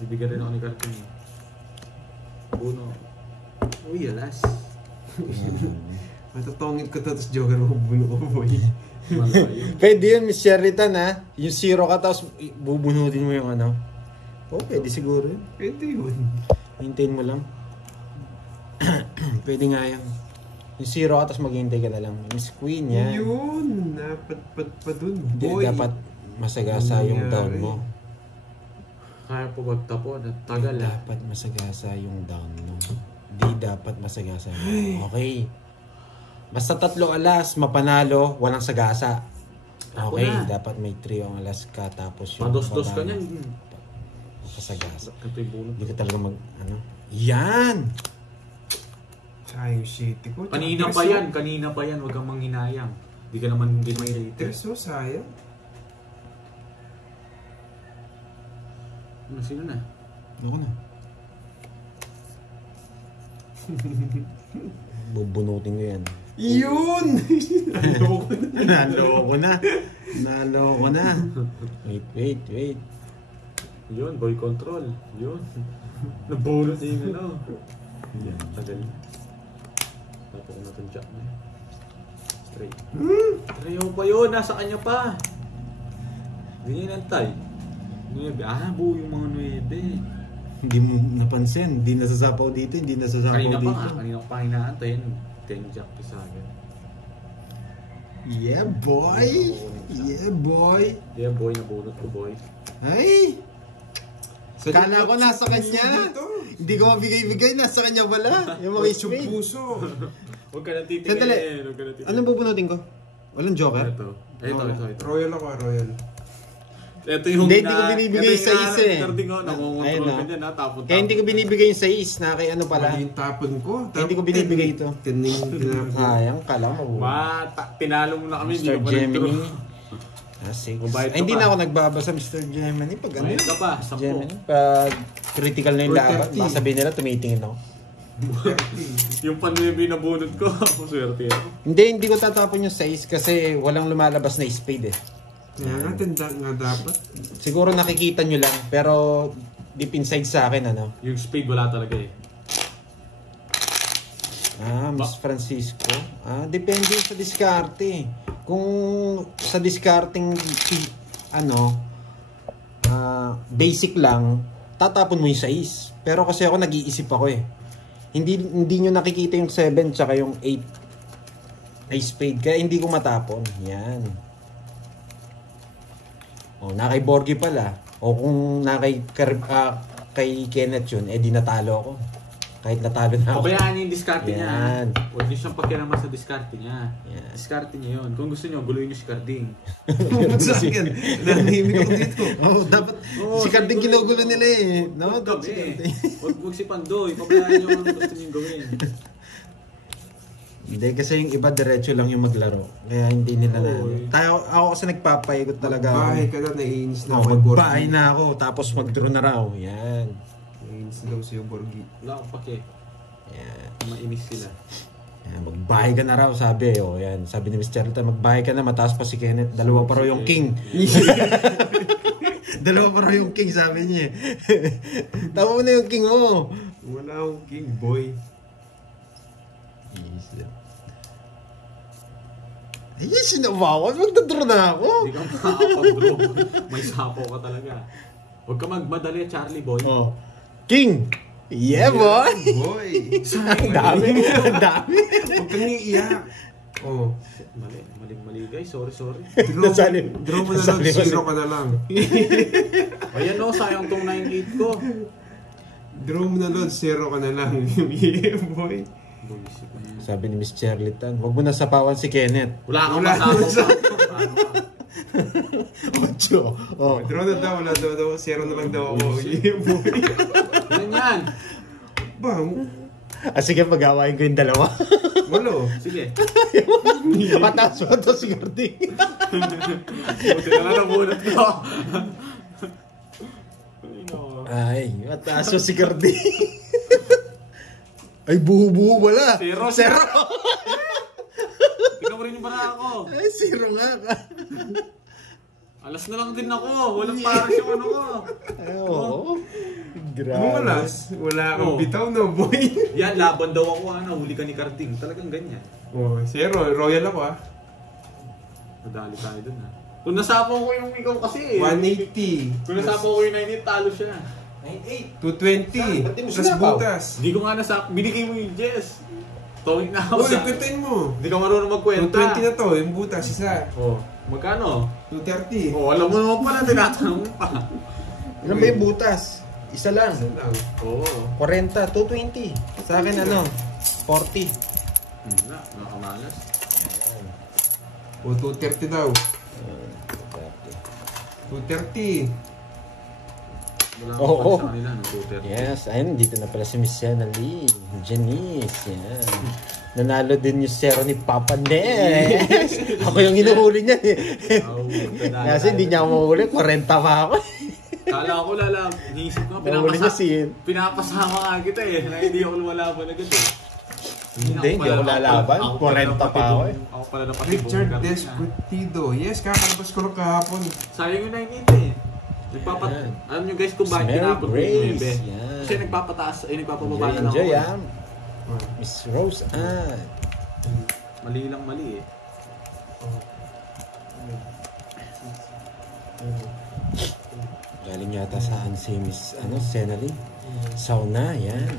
Bibigyan rin ako ni Cartoon. Buno. Uy, alas. Matatongit ko to, tapos Joker mo buno ko, boy. Malayo. Pwede yun, Miss Sheridan, ha? Yung 0 ka, tapos bubunutin mo yung ano. Pwede siguro yun. Pwede yun. Hintayin mo lang. Pwede nga yan. Yung 0 ka, tapos maghihintay ka na lang. Miss Queen, yan. Yun! Napadpad pa dun, boy. Dapat masagasa yung down mo. Kaya po magtapon at tagal ah. Dapat masagasa yung down mo. Di dapat masagasa yung okay. Basta 3 alas, mapanalo, walang sagasa. Okay, dapat may 3 ang alas ka, tapos yung Pados-dos ka niyan. makasagasa. Kato'y bunot. Hindi ka talaga Yan! Sayang shitty ko. Kanina pa yan. Huwag kang manghinayang. Hindi ka naman hindi may rated. So, sayang. Sino na? Ako na. Bubunutin ko yan. Yun! Naloko na. Wait. Yun, boy control. Yun. Nabulot yung ano. Yan, tagal. Tapos ko na itong jack na yun. Straight. Trayo pa yun, nasa kanya pa. Hindi niya nantay. 9. Buo yung mga 9. Hindi mo napansin. Hindi nasasapaw dito. Hindi nasasapaw Kanina dito. pa nga, kanina ko pa hinaantay. 10 jack isa agad. Yeah, boy! Yeah, boy! Yeah, boy, nabulot ko, boy. Ay! Kala ko nasa kanya. Hindi ko mabigay-bigay. Nasa kanya pala. Yung mga spade. Puso. Huwag ka nang titingin. Sandali. Huwag ka nang titingin. Anong bubunutin ko? Walang joker? Ito. Royal ako, royal. Ito yung Hindi ko binibigay sa isa eh. Nakukontrol Ayun, ka no? dyan ha, tapon-tapon. Kaya hindi ko binibigay yung 6 na kay ano pala. Yung tapon ko. Hindi ko binibigay ito. Tinapon. Sayang, kala mo. Pinalo mo na kami. Mr. Gemini. 6. Mabayad ka Hindi pa. na ako nagbabasa Mr. Gemini. Pag ano Bayad ka pa, 10. Gemini. Pag critical na yung laban, 30. baka sabihin nila tumitingin ako. Yung panuwi na bunot ko, swerte ako. Hindi ko tatapon yung 6 kasi walang lumalabas na spade eh. Kaya nga, tanda nga dapat. Siguro nakikita nyo lang, pero deep inside sa akin, ano? Yung spade wala talaga eh. Miss Francisco. Depende sa diskarte. Kung sa discarding basic lang, tatapon mo yung 6. Pero kasi ako nag-iisip ako eh. Hindi nyo nakikita yung 7 tsaka yung 8 ay spade. Kaya hindi ko matapon. Yan. Nakay Borgie pala. O kung kay Kenneth yun, di natalo ako. Kahit natalo na ako. Pabayaan niya yung diskarte niya. Yan. Huwag niyo siyang pagkinaman sa diskarte niya. Yan. Diskarte niya yun. Kung gusto niyo, guluhin niyo si Carding. Sa akin, nanahimik ako dito. Dapat si Carding ginugulo nila eh. No, Huwag dapat si kami. Carding. Huwag si Pandoy. Pabayaan niyo kung ano gusto niyo gawin. Hindi, kasi yung iba diretso lang yung maglaro. Kaya hindi nila na. Oy. Ako kasi nagpapaikot talaga. Bahay ka na, naiinis na ako. Magbahay na ako, tapos mag-draw na raw. Yan. Naiinis na daw sa'yo, Borgie. Wala akong pake. Yan. Mainis sila. Yan, magbahay ka na raw, sabi. Yan. Sabi ni Mr. Charlton, magbahay ka na, mataas pa si Kenneth. Dalawa pa raw yung king. Dalawa pa raw yung king, sabi niya. Tama mo na yung king mo. Wala akong king, boy. Ay, sinabawan. Magdadraw na ako. Hindi ka makakapag-draw. May sapo ka talaga. Huwag ka magmadali, Charlie boy. King! Yeah, boy! Boy! Ang dami. Ang dami. Huwag kang iiyak. Mali guys. Sorry. Draw mo na lang, zero ka na lang. Ayan o, sayang tong 9-8 ko. Draw mo na lang, zero ka na lang. Yeah, boy. Bulisip na yan. Sabi ni Miss Charlton, huwag mo na sapawan si Kenneth. Wala kang Wala. masako. Ocho. Draw na daw, wala daw. Zero na lang daw ako. Yeah, boy. Yan yan. Bang! Sige, pag-awain ko yung dalawa. Walo. Sige. Mataas mo ito si Carding. Buti na nga nabunot ko. Ay, mataas mo si Carding. Ay, buho-buho wala. Zero. Tingnan mo rin yung bara ako. Ay, zero nga ka. Alas na lang din ako. Walang parang yung ano ko. Ay, oo. Grabe. Anong alas? Wala kang Oh. bitaw, no, boy? Yan, laban daw ako. Huli ka ni Carding. Talagang ganyan. Zero. Royal ako, Nadali tayo dun Kung nasapo ko yung ikaw kasi. 180. Kung nasapo ko yung 98, talo siya. 220. Ba't di mo Plus sinapaw? butas. Hindi ko nga nasapo. Binigay mo yung Jess. Tawag na ako Uy, sa... kwentahin mo. Hindi ka marunong magkwenta. 220 na to, yung butas, isa. Oh, magkano? 230. Oh, alam mo naman pala, tinatanong mo pa. Ilan ba yung butas? Isa lang. Isa lang. Oo. 40, 220. Sa akin 40. Nakamalas. O, 230 daw. 230. Wala Oo. akong sa kanila, no? 230. Yes, ayun, dito na pala si Miss Sienna Lee. Janice, yan. Nanalo din yung zero ni Papa Nes. Ako yung hinuhuli niya eh. Oh, Kasi hindi niya ako mahuli, 40 pa ako. Kala ko iniisip ko, Mahuli niya si pinapasama nga kita eh. Na hindi ako lumalaban agad eh. Hindi ako lalaban. 40 pa ako eh. Ako pala na pati Richard Descutido. Yes, kakalabas ko lang kahapon. Sayang yung 98 eh. Yan. Alam nyo guys kung bakit Mary kinapot ko yung Grace. 9. Yan. Kasi nagpapababa na lang ako. Enjoy eh. ah. Miss Rose Ann. Mali lang mali eh. Galing yata saan si Miss Sienna Lee? Sauna, yan.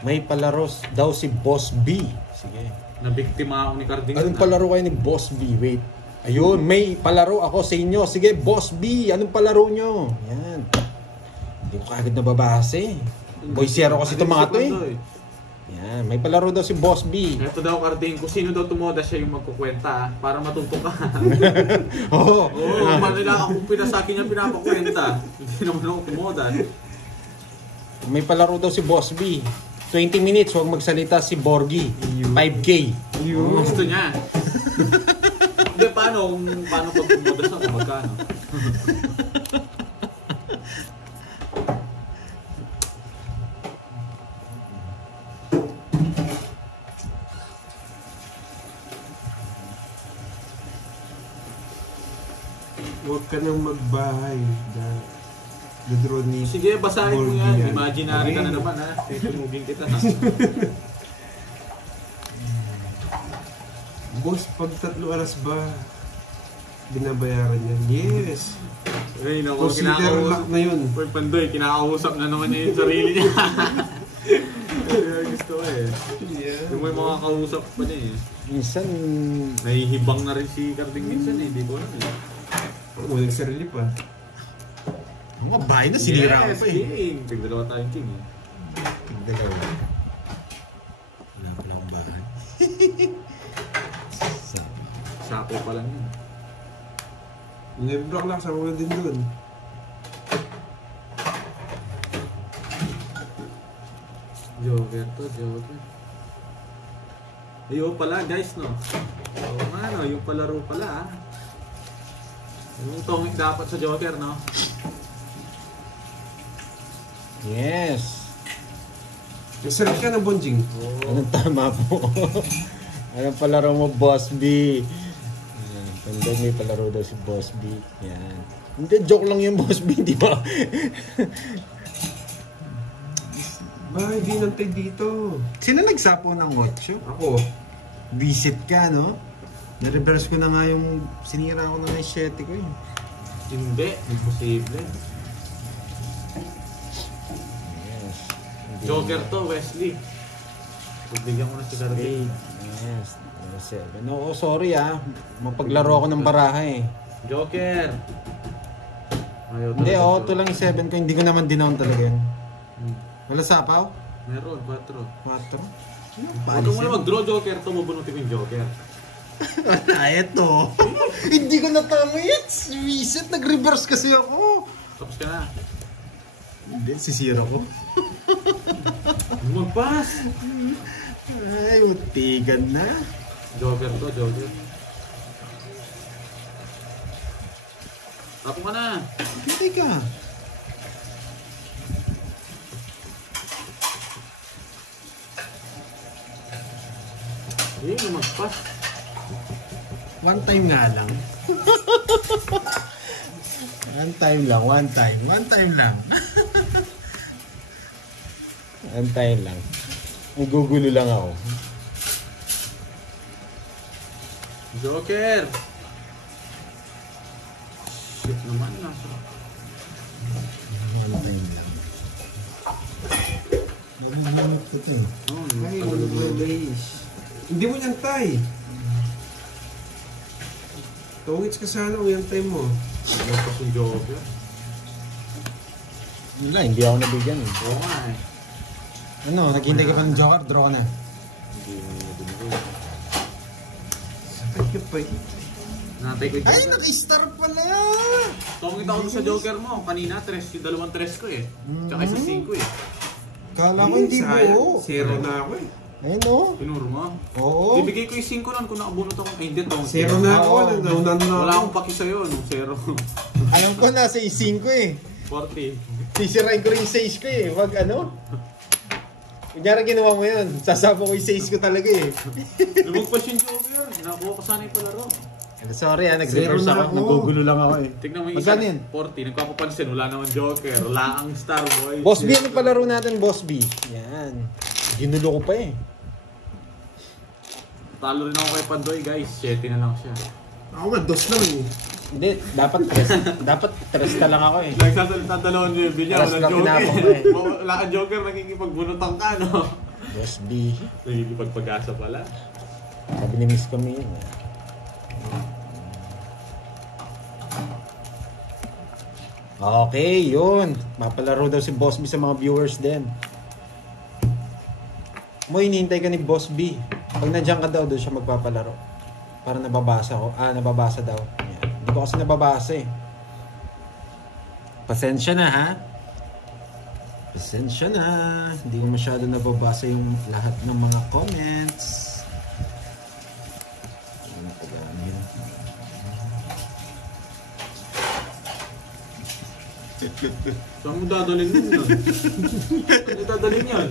May palaro daw si Boss B. Sige. Nabiktima ako ni Carding. Anong palaro kayo ni Boss B? Wait. Ayun, may palaro ako sa inyo. Sige, Boss B, anong palaro nyo? Yan. Hindi ko kagad nababase. Boy zero kasi itong mga to eh. Yan, may palaro daw si Boss B. Ito daw Carding, kung sino daw tumoda siya yung magkukwenta para matuto ka. Oo. Oo, manila ako pinasakin niya pinapakwenta. Hindi naman ako tumoda. May palaro daw si Boss B. 20 minutes, huwag magsalita si Borgie. 5K. Gusto niya. Hindi, paano pag tumoda siya kung magkano? Huwag ka nang magbahay. Dodraw ni... Sige, basahin mo yan. Borgian. Imaginary ka na Okay. naman ha. Tinugin kita. Boss, pag 3 oras ba binabayaran yan? Yes. Ngayon ako, Consider lock na yun. Pag Pandoy, kinakausap na naman niya yung sarili niya. Kaya gusto ko eh. Yeah. Yung may mga kausap pa niya eh. Minsan, Nahihibang na rin si Carding minsan eh. Hindi ko alam eh. Walang sarili pa. mga bahay na sinira ko pa eh. King. Tigdalawa tayong king eh. Dalawa. Wala pa lang bahay. Sapo pa lang yun. Nebrock lang, sama ko din dun. Joker to, Joker. Ayun pala guys no. Oo nga no, yung palaro pala ah. Yung tongik dapat sa Joker no. Yes. Masarap ka ng bonjing. Anong tama po? Anong palaro mo, Boss B? Panday may palaro daw si Boss B. Yan. Hindi, joke lang yung Boss B, di ba? Ba, hindi nantay dito. Sino nagsapo ng 8? Ako. Visit ka, no? Na-reverse ko na nga yung sinira ko na yung 7 ko eh. Hindi, imposible. Yes. Joker to, Wesley. Pagbigyan ko na si Carding. Yes. 7. Oo, sorry ah. Mapaglaro ako ng baraha eh. Joker. Ayaw Hindi, talaga, auto lang 7 ko. Hindi ko naman dinown talaga yun. Wala sapaw? Meron, 4. 4? Huwag ka muna mag-draw Joker to, mabunutin ko yung Joker. Wala, eto. Hindi ko natama yan. Visit, nag-reverse kasi ako. Tapos ka na. Hindi, sisira ko. Mag-pass! Ay, utigan na. Joker to, Joker. Tapo ka na. Hindi ka. Hindi na mag-pass. One time nga lang. One time lang. One time lang. Antayin lang. Magugulo lang ako. Joker! Shit naman, nasa. One time lang. Nabubunot ko ito eh. Oh, Ay, guys. Hindi mo niyantay. Tungits ka sana kung yantay mo. nagpas yung Joker. Wala, hindi ako nabigyan eh. Oo nga eh. Ano, naghintay ka pa ng Joker? Draw ka na. Hindi mo na binigay. Ay, pa eh. Natay ko yung Ay, Joker. nag-star pala! Tungit ako sa Joker mo. Kanina, yung dalawang 3 ko eh. Tsaka isa 5 eh. Kala ko hindi buo. Zero na ako eh. Ayun o. Pinuro mo. Oo. Bibigay ko yung 5 nun kung nakabunot ako. Ay, hindi, tungit. Zero na ako. Oo. Naunan na Wala ako. akong paki sa'yo nung 0. Alam ko nasa 5 eh. 40. Sisirain ko rin yung 6 ko eh. Wag ano. Kunyari ginawa mo yun. Sasabo ko yung 6 ko talaga eh. Lumagpas yung Joker. Nakuha ko sana yung palaro. Sorry ah, nag-reverse Zero na ako. ako. Nagugulo lang ako eh. Tignan mo yung isa. Magkano yun? 40. Nagpapapansin. Wala naman Joker. Wala ang Star Boy. Boss B, ano palaro natin, Boss B? Yan. Ginulo ko pa eh. Talo rin ako kay Pandoy guys. 7 na lang siya. Ako nga, dos lang eh. Hindi, dapat 3 na lang ako eh. Nagsasalita dalawang level niya. Alas Wala lang Joker. tinapon ko eh. Wala kang Joker. Nakikipagbunutan ka no. Boss B. Nakikipagpag-asa pala. Sabi ni Miss kami yun eh. Okay, yun. Mapalaro daw si Boss B sa mga viewers din. Mo, hinihintay ka ni Boss B. Pag nandiyan ka daw, doon siya magpapalaro. Para nababasa ko. Nababasa daw. Yan. Hindi ko kasi nababasa eh. Pasensya na ha. Pasensya na. Hindi ko masyado nababasa yung lahat ng mga comments. Ano na pagano yun? Saan mo dadalhin yun? Saan mo dadalhin yan?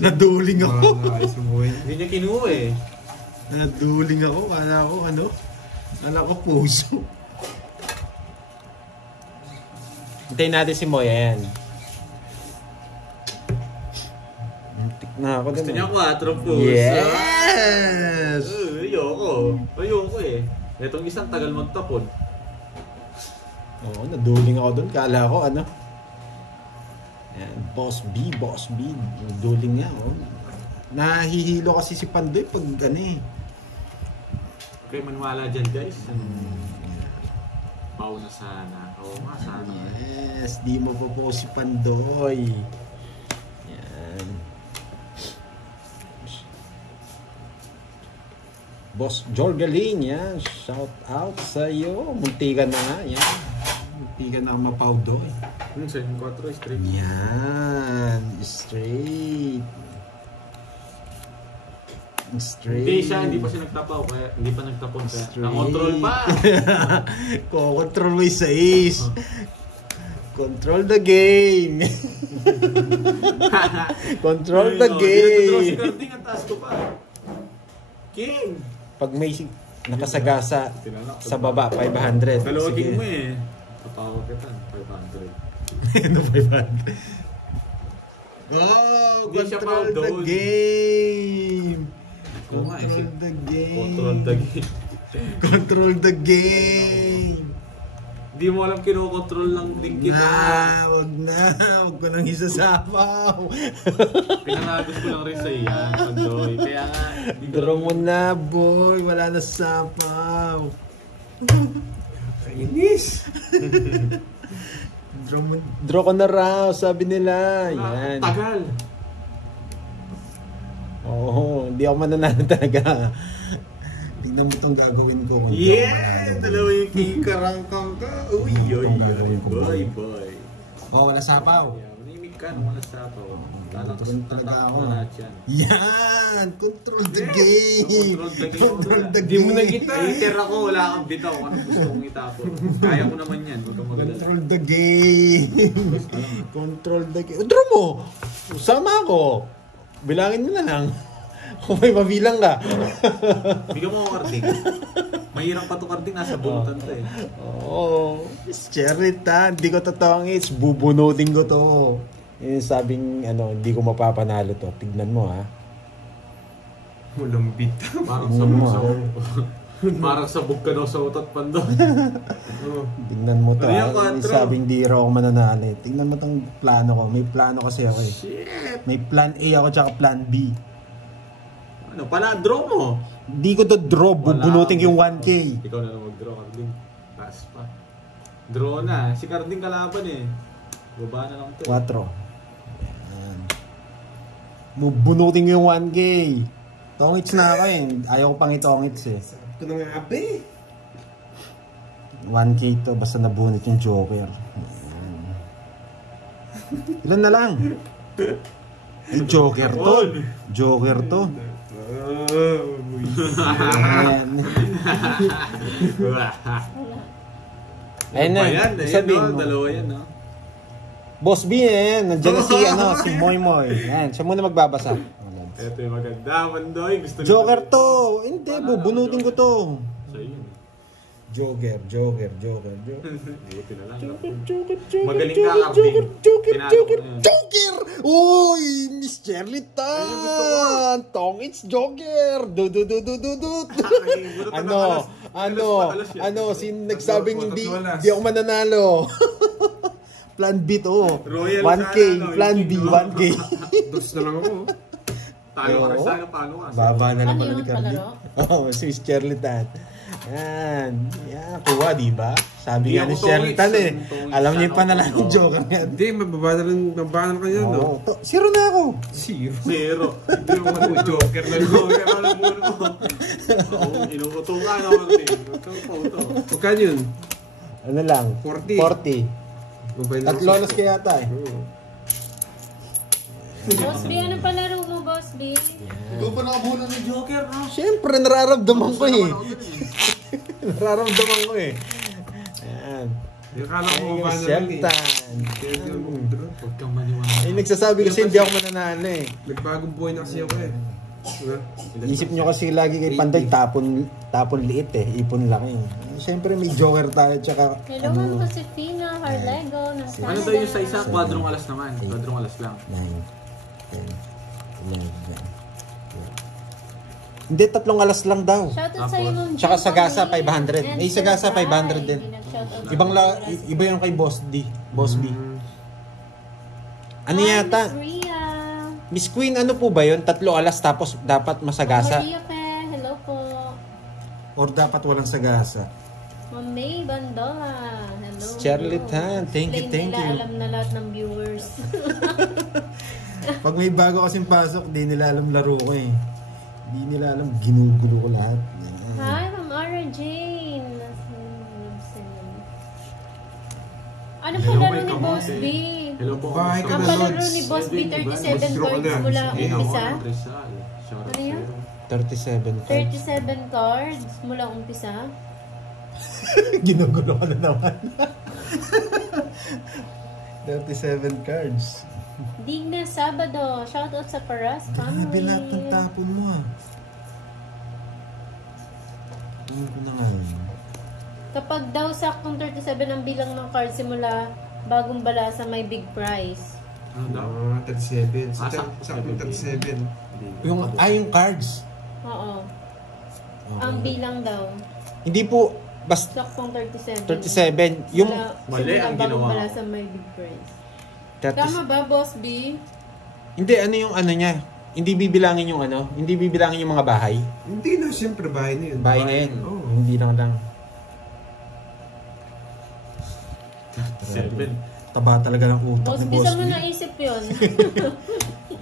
Naduling ako. Ayos mo buhay. Hindi niya kinuha eh. Naduling ako. Kala ko ano? Kala ko puso. Hintayin natin si Moy. Ayan. Tik na ako Gusto dun. niya 4 puso. Yes! Ayoko eh. Itong isang tagal magtapon. Oo, naduling ako dun. Kala ko ano. Ayan, Boss B. Duling niya. Oh. Nahihilo kasi si Pandoy pag ano eh. Okay, maniwala dyan guys. Pauna sana. Oo nga, sana. Yes, di mo po si Pandoy. Yan. Boss Jorgaling, yan. Shout out sa iyo. Muntikan na nga, yan. Muntikan na mapawdoy. 7-4 straight. Yan. Straight. Hindi pa siya nagtapaw, kaya hindi pa nagtapon kaya na-control pa. Control mo yung sais. Control the game. Control the Draw game. si Carding at taas ko pa. King! Pag may nakasagasa sa baba, 500. Dalawa Sige. king mo eh. Tatawag kita, 500. Ano 500? Oh, Hindi siya control the down. game. Oo nga, Control the game. Control the game. Control the game. Hindi mo alam kinokontrol lang din kita. Wag na. Wag ko nang isasapaw. Pinanagos ko lang rin sa iyan, Pandoy. Kaya nga, hindi ko Draw mo na, boy. Wala na sapaw. Kainis! Draw ko na raw, sabi nila. Yan. Tagal. Oo, hindi ako mananalo talaga. Tingnan mo itong gagawin ko. Yeah! Dalawa yung king karangkang ka. Uy, yoy, yoy, boy, boy. Oh, wala sapaw. Manimig ka nung wala sa ato. Control talaga ako. Yan. Yan! Control the game! Control the Hindi mo game! na kita. Iter ako, wala kang bitaw. Anong gusto kong itapon? Kaya ko naman yan. Huwag kang magalala. Control the game! Control the game. Draw mo! Sama ako! Bilangin mo na lang. Kung may mabilang ka. Bigyan mo ako karding. Mahirap pa ito karding. Nasa bunutan to eh. Oo. Cherry ta. Hindi ko totoong it's. Bubunutin ko to. Yung sabing hindi ko mapapanalo to. Tignan mo ha. Mulambit. Parang Tignan mo, sabog Parang sabog ka daw sa utot, Pando. Tignan mo to Ano yung ha. Yung kwatro? sabing di raw ako mananalo. Tignan mo tong plano ko. May plano kasi ako eh. Shit! May plan A ako tsaka plan B. Ano pala, draw mo? Di ko to draw. Bubunutin ko yung 1K. Ikaw na lang mag-draw, Carding. Pass pa. Draw na. Si Carding kalaban eh. Baba na lang to. 4. Ayan. Bubunutin ko yung 1K. Tongits na ako eh. Ayaw ko pang itongits eh. Ito na nga abe. 1K to basta nabunot yung Joker. Ayan. Ilan na lang? Ay, Joker to. Joker to. Ayan. Ayan na. Ayan, Sabihin mo. dalawa yan, no? Boss B eh. Nandiyan na si Moy Moy. Ayan, siya muna magbabasa. Ito yung maganda, Mandoy. Gusto niyo Joker to! Hindi, bubunutin ko to. So yun. Joker. Buti na lang. Joker. Magaling ka, Carding. Pinalo ko na yun. Joker! Uy! Miss Cherly Tan! Tongits Joker! Dudududududut! Nagsabing hindi ako mananalo. Plan B to. Royal 1K. sana, no? Plan B, 1K. Dos na lang ako. Talo ka rin sana, paano ka? Baba na lang Ano pala ni yun, Carly. palaro? Oo, si Miss Cherly Tan. Yan. Yan, kuha, di ba? Sabi Hindi nga ni ako Cherly tongits, Tan eh. tongits Alam niyo sana yung panalang ako. ng Joker nga. Hindi, mababa na kanya, no? Oo. Zero na ako. Zero. Zero. Hindi mo ano, Joker na Joker. Alam mo mo. Oo, inuutungan ako. Ito. Magkano yun? Ano lang? 40. 40. Mabay na ako. Tatlolos kaya yata eh. Oo. Boss B, ano palaro mo, Boss B? Ikaw pa nakabulan ng Joker, no? Siyempre, nararamdaman ko eh. Ako dun eh. Nararamdaman ko eh. Ayan. Yung kala ko Ay, mababa na lang eh. Seltan. Kaya yun, mag-draw. Huwag kang maniwala. Ay, nagsasabi kasi hindi ako mananalo eh. Nagbagong buhay na kasi ako eh. Diba? Isip nyo kasi lagi kay Panday, tapon liit eh. Ipon laki. Siyempre may joker tayo, tsaka Hello, Ma'am Josefina, Harlego, ng Canada. Ano daw yung sa isa? Kwadrong alas naman. Kwadrong alas lang. 9, 10, 11. Hindi, 3 alas lang daw. Shoutout sa'yo, Ma'am Jean Tsaka Sagasa, Pauline. 500. And May Sagasa, Sir Rai. 500 din. Pinag-shoutout Ibang sa iba yung kay Boss D. Boss B. Ano Hi, yata? Miss Ria. Miss Queen, ano po ba yun? 3 alas tapos dapat masagasa? Maria Pe, hello po. Or dapat walang sagasa? Ma'am May Bandola, hello. Charlotte Han, thank you, Explain thank nila, you. alam na lahat ng viewers. Pag may bago kasing pasok, di nila alam laro ko eh. Di nila alam, ginugulo ko lahat. Hi, Ma'am Ara Jane. Ano po Hello, laro may ni Boss kamote. B? Hello po. Bye, kamusta? Ang Lods. palaro ni Boss B, 37 Stroke cards na. mula Sige, umpisa. Rizal. Shout out Ano yan? sa'yo. 37 cards. 37 cards mula umpisa. Ginugulo ka na naman. 37 cards. Digna Sabado, shoutout sa Paras family. Grabe lahat ng tapon mo ah. Tingin ko na nga. Kapag daw saktong 37 ang bilang ng cards simula bagong balasa may big prize. Ano daw? 37. Ah, Sakto 37. Yung cards. Oo. Okay. Ang bilang daw. Hindi po, basta Saktong 37. 37. Yung Mali ang ginawa. Bagong balasa may big prize. 30, Tama ba, Boss B? hindi, ano yung ano niya? Hindi bibilangin yung ano? Hindi bibilangin yung mga bahay? Hindi na, siyempre bahay na yun. Bahay na yun. Oo. Hindi lang lang. 7. Taba talaga ng utak Boss ni B, Boss saan mo B. naisip yun?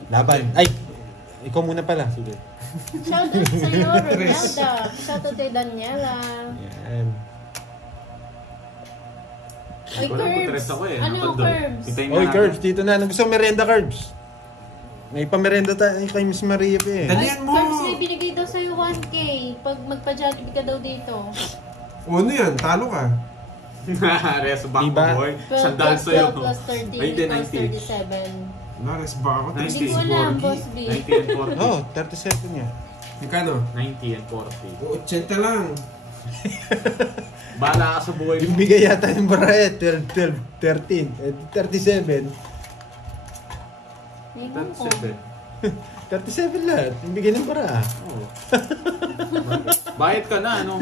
Laban. Ay! Ikaw muna pala. Sige. Shoutout sa'yo, Ronalda. Shoutout kay Daniela. Yan. Ay, Wala po, Curbs. tres ako eh. Ano, Napag doon. Curbs? Hintayin nga Oy, natin. Curbs, dito na. Gusto mo merenda, Curbs? May pamerenda tayo kay Miss Maria pa eh. Dali. Ay, Dalian mo! Curbs, may binigay daw sa'yo 1K pag magpa-jollibee ka daw dito. O ano yan? Talo ka. Rest back Diba? mo, boy. 12 Sandal plus sa'yo. 12 plus 30 Ay, hindi, equals 90. 37. Nares ba ako? Hindi 90. ko alam, Boss B. 90 and 40. Oh, 37 nga. Magkano? 90 and 40. O, 80 lang. Bahala ka sa buhay mo. Ibigay yata yung baraya. 12, 13. 37. Ewan ko. 37. 37 lahat. Ibigay ng bara. Oo. Bayad ka na, ano?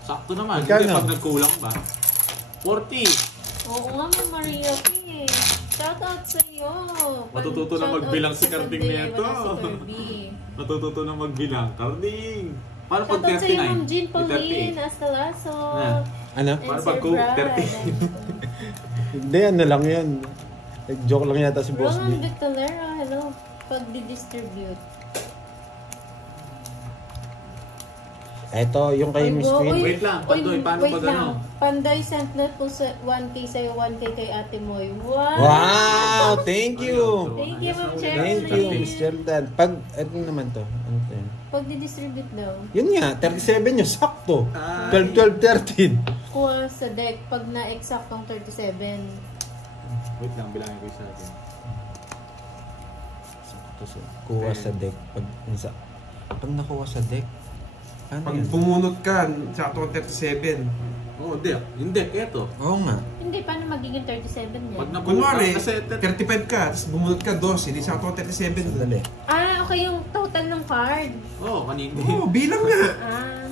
Sakto naman. Magkano? Hindi, pag nagkulang ba? 40. Oo nga, Ma'am Maria P. Shoutout sa iyo. Matututo na magbilang si Carding nito. Si Kirby. Natututo na magbilang. Carding. Paano pag Shoutout sa iyo, Ma'am 39? Jean May Pauline Astalaso. Ah. Ano? And Paano Sir pag Brad. 30? Hindi, ano lang yan. Joke lang yata si Boss Roland B. Victorera, hello. Pag-distribute. Eto, yung kay Miss Queen. Wait lang, Pandoy, paano wait pag lang. ano? Pandoy sent note po sa 1K sa'yo, 1K kay Ate Moy. Wow! Wow! Thank you! Thank you, Ma'am Thank you, Miss Jordan. Pag, eto naman to. Ano to yun? Pag-distribute daw. Yun nga, 37 yung sakto. Ay. 12, 12, 13. Kuha sa deck pag na-exactong 37. Wait lang, bilangin ko isa atin. Sakto siya. Kuha sa deck. Pag nakuha sa deck, ano Pag yun? bumunot ka, sakto 37. Oo, hindi. Hindi, eto. Oo nga. Hindi, paano magiging 37 yan? Pag nabuo Kunwari, kasi 35 ka, tapos bumunot ka 12, hindi sakto 37. Sandali. Ah, okay yung total ng card. Oo, kanina. Oo, bilang nga. Ah,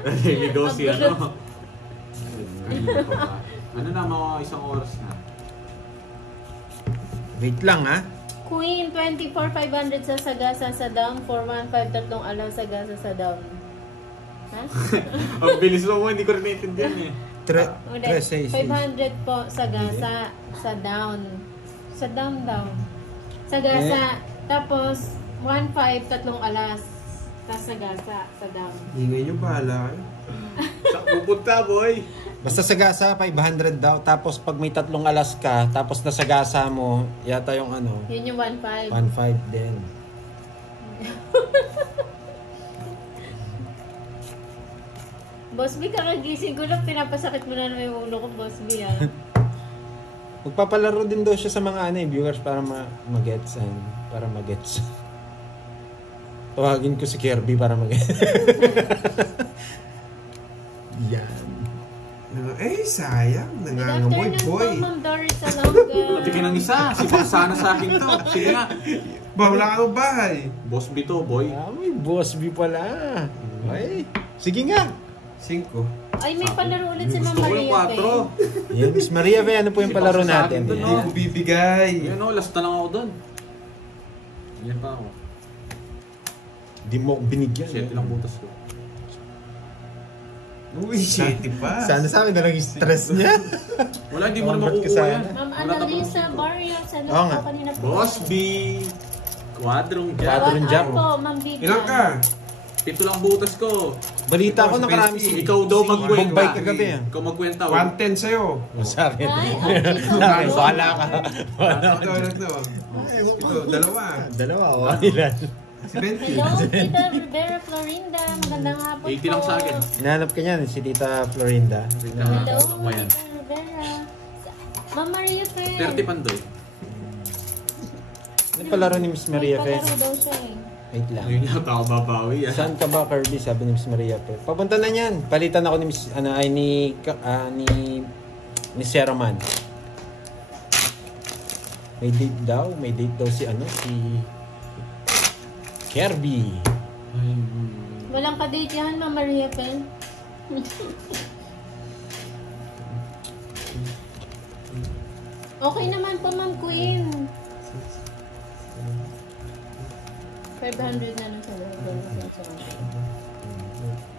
Naliligaw si ano. Ang Kanina pa ba? Ano na, mga isang oras na. Wait lang ha. Queen, 24,500 sa Sagasa sa down, 415 tatlong alaw Sagasa sa down. Ha? Ang bilis mo, hindi ko rin naiintindihan eh. Ulit, 3, 500 po Sagasa sa down. Sa down daw. Sagasa. Tapos, 15 tatlong alas. Tapos Sagasa sa down. Ingay nyo, bahala kayo. Sa pupunta, boy. Basta sagasa, 500 daw. Tapos pag may 3 alas ka, tapos nasagasa mo, yata yung ano, Yun yung 15. 1.5 din. Boss B, kakagising ko lang, pinapasakit mo na naman yung ulo ko, Boss B, ah. Magpapalaro din daw siya sa mga ano, viewers para ma-gets and para ma-gets. Tawagin ko si Kirby para mag... Yan. Eh, sayang. Good Nangangamoy, afternoon boy. po, Ma'am Doris Salonga. Nabigyan ng isa. Si Boss sana sa akin to. Sige nga. Ba, wala kang bahay. Boss B to, boy. Ah, may Boss B pala. Ay, sige nga. 5. Ay, may palaro ulit si Ma'am Gusto ko yung Maria 4. Yan, Miss Maria, ba, ano po yung Si palaro Boss sa natin? akin to, no? Hindi ko bibigay. Yan o, last na lang ako doon. Yan pa ako. Di mo binigyan. 7 lang butas ko. Uy, 7 pa. Sana sa amin na lang yung stress niya. Wala, hindi mo na Convert ka makukuha sana. yan. Ma'am Wala Annalisa tapos. Barrios. Ano Oo nga. po kanina po? Boss B. Quadrong jab. Quadrong jab. po, Ma'am Vivian. Ilang ka? 7 lang butas ko. Balita ko Ito, nakarami si si... Ikaw daw magkwenta. Bombay kagabi ah. Ikaw magkwenta. 110 sa'yo. Sa akin. Ay, okay. So, Ay, bahala ka. Ito, ito. Ito, dalawa. Dalawa, o. Ilan? Si Benty. Hello, Tita Rivera Florinda. Magandang hapon 80 lang sa akin. Hinahanap ka niyan, si Tita Florinda. Hello, Ako yan. Tita Rivera. Ma'am Maria Fer. 30 pandoy. Ano palaro ni Miss Maria Fe? Palaro daw siya eh. Wait lang. Ngayon yata ako babawi. Saan ka ba, Kirby? Sabi ni Miss Maria Fe. Papunta na niyan. Palitan ako ni Miss, ano, ay ni Sarah Man. May date daw. May date daw si, ano, si Kirby. Walang kadate yan, Ma'am Maria Fer. Okay naman po, Ma'am Queen. 500 na lang sa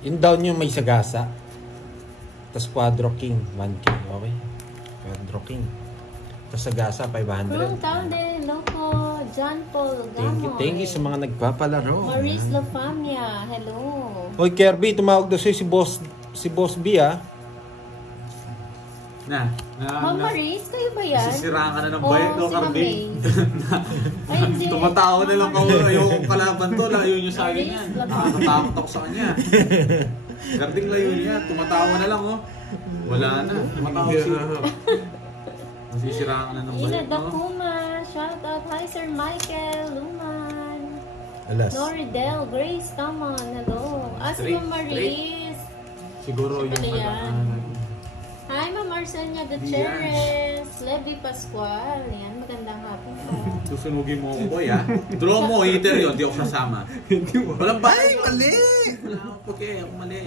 Yung down yung may sagasa. Tapos Quadro King, 1 King. Okay. Quadro King. Tapos sagasa, 500. From Taunde, Loco, John Paul Gamoy. Thank you sa mga nagpapalaro. Maurice Lafamia, hello. Hoy Kirby, tumawag daw sa'yo si Boss B ah. Ma'am Maurice, kayo ba yan? Nasisiraan ka na ng Oo, bayad ko, si Ma'am Cardi. May. Ay, hindi. Tumatawa na lang ako. Ayokong kalaban to. Layo niyo sa akin yan. Nakakatakot ako sa kanya. Garding layo niya. Tumatawa na lang oh. Wala na. Tumatawa siya. Nasisiraan ka na ng Ina bayad ko. Dakuma, shout out. Hi Sir Michael, Luman. Alas. Noridel, Grace, Tamon, hello. Si Straight, Ma'am Maurice. Siguro Siya yung pala yan. Hi Ma'am Arsenia Gutierrez, Levi Pascual. Yan, magandang hapon po. Susunugin mo ako, boy, ha? Draw mo, hitter yun. Di ako sasama. Walang bakit. Ay, mali! Wala ako pake. Ako mali.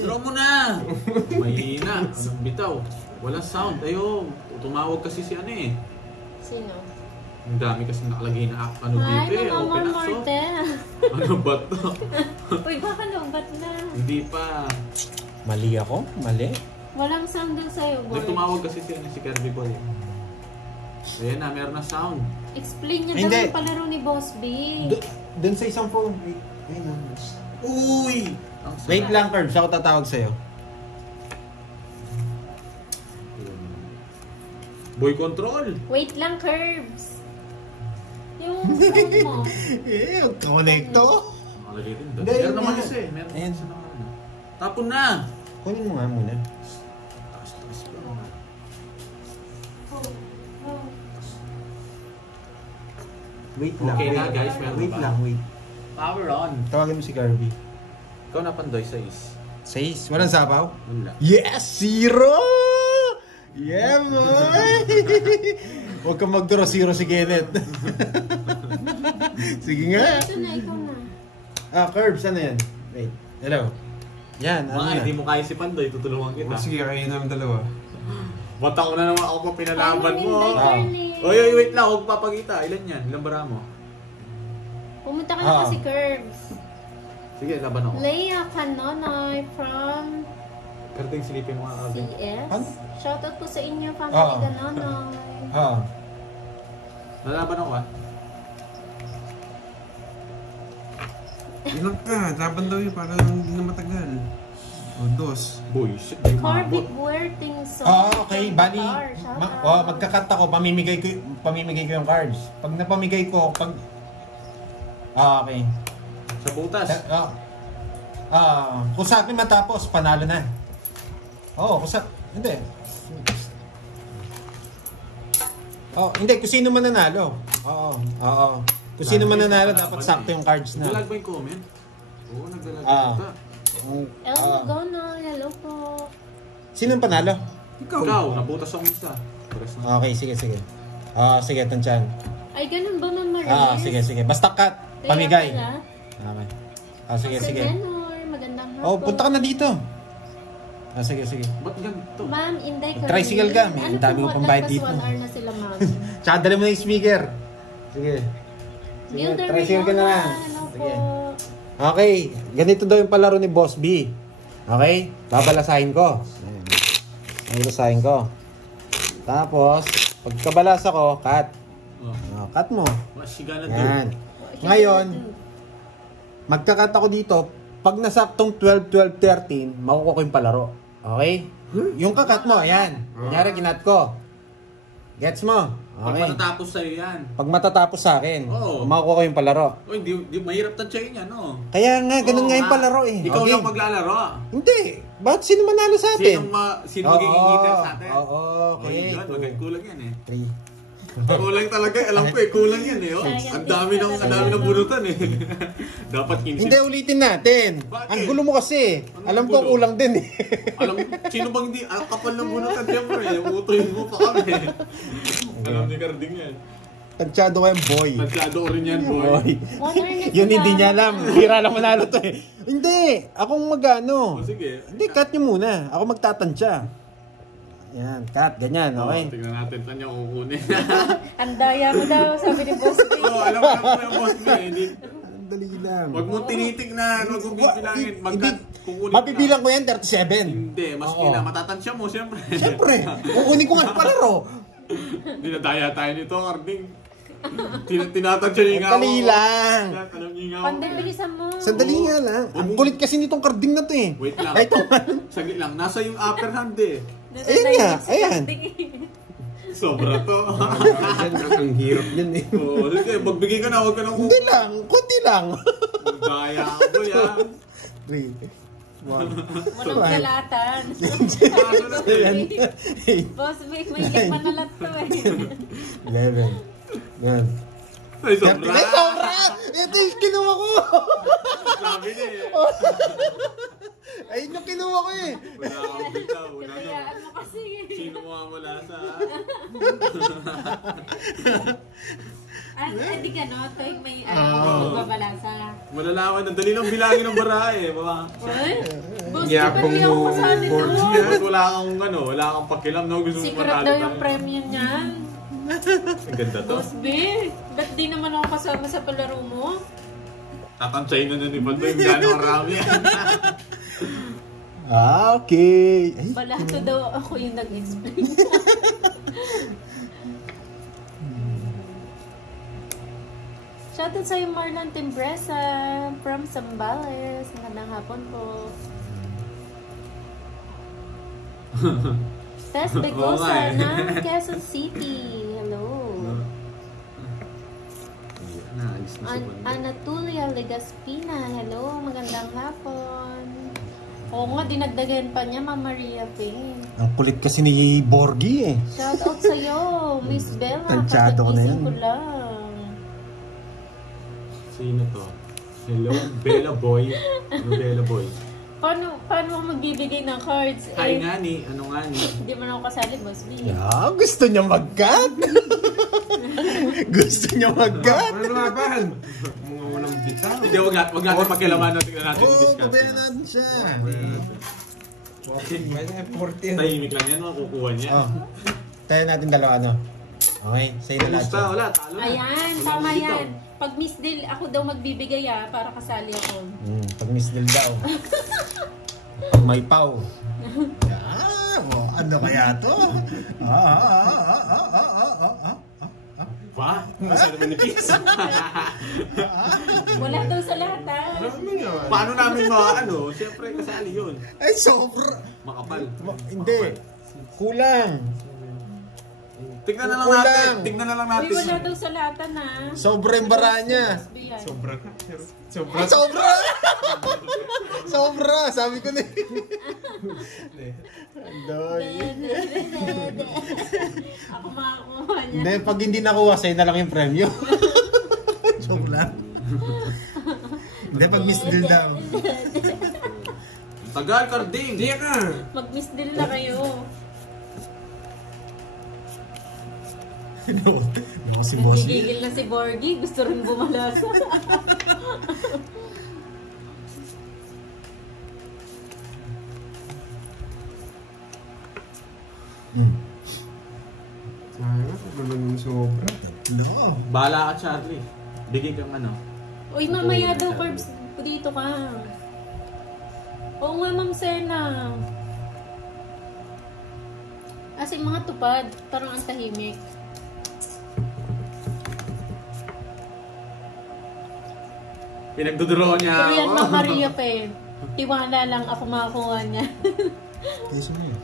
Draw mo na! Mahina. Anong bitaw? Walang sound. Ayaw. Tumawag kasi si ano eh. Sino? Ang dami kasi nakalagay na ano Hi dito eh. Ma'am Open up so. Martel. Ano ba to? Uy, baka naubat na. Hindi pa. Mali ako? Mali? Walang sound dun sa'yo, boy. Nagtumawag kasi si Kirby Boy. Ayan na, meron na sound. Explain niya Hindi. daw yung palaro ni Boss B. Doon sa isang phone. Uy! Ang sarap. Wait lang, Curbs. Ako tatawag sa'yo. Boy control. Wait lang, Curbs. Yung phone mo. Huwag ka connecto. Nakalagay din doon. Hindi, Meron yun naman nga. isa eh. Meron Ayan. isa naman. Tapon na! Kunin mo nga muna. Taas ba? Wait lang. Okay na, guys, meron Wait ba? lang, wait. Power on. Tawagin mo si Kirby. Ikaw na pandoy sa is. 6. Walang sapaw? Wala. Yes! 0! Yeah, boy! Huwag kang mag-draw 0 si Kenneth. Sige nga. Ito na, ikaw na. Curbs, ano yan? Wait. Hello. Yan, ano Mga na? hindi mo kaya si Pandoy, tutulungan kita. Sige, kayo namin dalawa. Bata ko na naman ako pa pinalaban Hi, mo. Ma'am Ah. Darling. Oy, wait lang, huwag papagita. Ilan yan? Ilang bara mo? Pumunta ka na kasi, Curbs. Sige, laban ako. Leia Canonoy from Pero ting silipin mo nga kami. CS. Ano? Shoutout po sa inyo, family Oo. Canonoy. Lalaban ako ah. Ilang ka? Laban daw yun para hindi na matagal. O, 2. Boy, shit. May Corbett mabot. Buerting Song. Okay, bali. Shoutout. Magkakat ako, pamimigay ko yung cards. Pag napamigay ko, okay. Sa butas. Kung sa akin matapos, panalo na. Hindi. Hindi, kung sino man nanalo. Oo. Kung sino man nanalo, dapat sakto yung cards na. Nagdalag ba yung comment? Oo, nagdalag Ah. ata. Hello, Gono. Hello po. Sino ang panalo? Ikaw, nabutas ang isa. Pares na. Okay, sige. Sige, tansyan. Ay, ganun ba naman, Sige. Basta cut. Pamigay. Okay. Sige. Ganor, magandang hapon. Oh, punta ka na dito. Sige. Ba't ganito? Ma'am, Inday Carmen. Tricycle ka, may dami mo pang bayad dito. 1 hour na sila, ma'am. Tsaka dali mo na yung speaker. Sige, Builder tricycle ka na lang. Hello po. Sige. Okay, ganito daw yung palaro ni Boss B. Okay? Babalasahin ko. Ayan. Babalasahin ko. Tapos, pagkabalasa ko, cut. Cut mo. Masigana Yan. doon. Ngayon, magkakat ako dito. Pag nasaktong 12, 12, 13, makukuha ko yung palaro. Okay? Yung kakat mo, ayan. Kunyari, kinat ko. Gets mo? Pag Okay. matatapos sa'yo yan. Pag matatapos sa akin, Oo. makukuha ko yung palaro. Uy, di mahirap tansyahin yan, no? Kaya nga, ganun Oo, nga yung ha? palaro eh. Ikaw Okay. lang maglalaro. Hindi. Bakit sino manalo sa atin? Sino magiging eater sa atin? Oo, okay. Yun, kulang yan eh. 3. Kulang talaga, alam ko eh, kulang yan eh. Oh. Ang dami ng bunutan eh. Dapat 15. Hindi, ulitin natin. Bakit? Ang gulo mo kasi. Anong Alam ko gulo? kulang din eh. Alam, sino bang hindi? Ang kapal ng bunutan, siyempre. Utoyin mo pa kami. Alam ni Carding yan. Tansyado ka yung boy. Tansado ko rin yan, boy. Boy. 1 hour na sila. Yun hindi niya alam. Hira lang manalo to eh. Hindi. Akong magano. O, sige. Hindi, cut nyo muna. Ako magtatansya. Yan, cut. Ganyan, okay? Tingnan natin saan niya kukunin. Ang daya mo daw, sabi ni Boss B. Oo, alam mo yung boss mo eh. Ang dali lang. Huwag mo tinitig na, huwag mong bibilangin. Kukunin Mapibilang ko yan, 37. Hindi, mas Oo. kila. Matatansya mo, siyempre. Siyempre, kukunin ko nga ang palaro. Dinadaya tayo nito, Carding. Tinatansya niya nga ako. Dali lang. Tanong niya nga ako. Panday, bilisan mo. Sandali nga lang. Ang kulit kasi nitong carding na to eh. Wait lang. Ay, ito. Saglit lang. Nasa yung upper hand eh. Ayun nga, ayan. Sobra to. Ang hirap yan eh. Oo, sige. Magbigay ka na. Huwag ka nang Hindi lang, konti lang. Daya ka ba yan? 3, 1, Walang kalatan. Ano na Ayan. Boss B, may manalat to eh. 11. Yan. Ay, sobra. Ay, sobra! Ito yung kinuha ko! Sabi niya eh. Ayun yung kinuha ko eh. Wala akong bitaw. Wala na. Kaya ano kasi. Sino mo ang wala sa... Ay, di ka no? Ito yung may babalasa. Malalaman. Ang dali lang bilangin ng barahe eh. Baka... Ay, Boss B, Yapang pati ako mo, kasali board doon. siya. Ba't wala kang ano, wala kang pakilam no? Gusto mo Secret matalo daw tayo. yung premium niyan. Ang ganda to. Boss B, ba't di naman ako kasama sa palaro mo? Tatansyahin na ni Baldo yung gano'ng marami. Okay. Ay, Balato daw ako yung nag-explain. Shoutout sa'yo Marlon Timbresa from Zambales. Magandang hapon po. Tess Oo Begosa nga eh. ng Quezon City. Hello. Naalis na si Baldo. Anatulia Legaspina. Hello, magandang hapon. Oo nga, dinagdagan pa niya, Ma'am Maria Payne. ang kulit kasi ni Borgie eh. Shoutout sa'yo, Miss Bella. Tansyado ko na Kakagising yan. ko lang. Sino to? Hello, Bella Boy. Ano Bella Boy? Paano ako magbibigay ng cards? Hi nga ni, ano nga ni? Hindi mo na ako kasali, Boss B. Yeah, gusto niya mag-cut. Gusto niya mag-cut. Ano laban? Mga walang bitaw. Hindi, wag natin pakialaman natin na natin Oo, i-discuss. pabayaan natin siya. May 40. Tahimik lang yan, makukuha niya. Oh, tayo natin dalawa ano. Okay, sa'yo na lahat Kumusta? siya. Wala, talo na. Ayan, Wala tama akong bitaw. yan. Pag Miss Del, ako daw magbibigay para kasali ako. Pag Miss Del daw. Pag may pau. Ano kaya to? Ba? Masyado manipis. Wala daw sa lahat Ano yan? Paano namin ano? Siyempre, kasali yun. Ay, sobra. Makapal. Hindi. Kulang. Tignan na lang Kulang. natin. Tignan na lang Uy, natin. wala daw sa lahat Sobra yung bara niya. Boss B yan. Sobra ka. Sobra. Sobra! Sobra! Sabi ko na Andoy. Ako makakuha niya. Hindi, pag hindi nakuha, sa'yo na lang yung premyo. Hindi, pag miss deal daw. Tagal, Carding! Hindi ka! Mag-miss deal na kayo. No, si boss. Nagigigil na si Borgie. Gusto rin bumalasa. Sayang, ano naman yung sobra. Tatlo. Bahala ka, Charlie. Bigay kang ano. Uy, mamaya daw, Curbs. Dito ka. Oo nga, Ma'am Serna. As in, mga tupad. Parang ang tahimik. Pinagdodoro niya Pero yan, ako. Ma'am Maria pa eh. Tiwala lang ako makakuha niya. Yes, mo yun.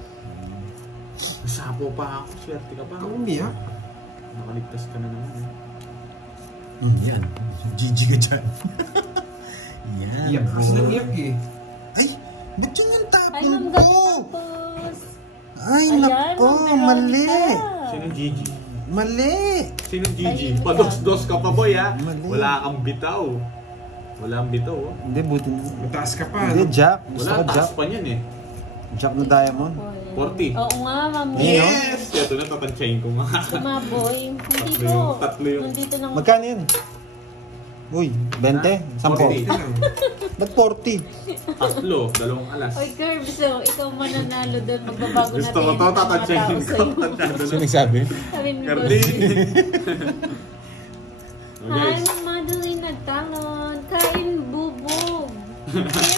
Sapo pa ako. Swerte ka pa. Ikaw umiyak. Nakaligtas ka na naman. Yan. GG ka dyan. Yan. Iyak kasi bro. nang iyak eh. Ay, ba't yun yung Ay, tapon Ma'am ko? Gatapos. Ay, Ayan, nako, Ma'am mali. Veronica. Sino Gigi? Mali. Sino Gigi? Ay, Pados-dos ka pa, boy, ha? Mali. Wala kang bitaw. Wala kang bitaw, oh. Hindi, buti na. Mataas ka pa. Hindi, Ano? Jack. Gusto Wala, ko Jack. taas pa niyan, eh. Jack na diamond. 40. Oo nga, Ma'am. Yes! Ito na, tatansyahin ko nga. Kumaboy. Hindi Tatlo ko. yung- tatlo yung- Nandito na Magkano yun? Uy, 20? 10? 40. Ito lang. Ba't 40? Tatlo, dalawang alas. Oy, Curbs, so ikaw mananalo doon. Magbabago na Gusto ko to, tatansyahin ko. Tansyahin Sino na. nagsabi? Sabi ni Cardi. Boss. Hi, Ma'am Madeline Nagtalon. Kain bubog. Kaya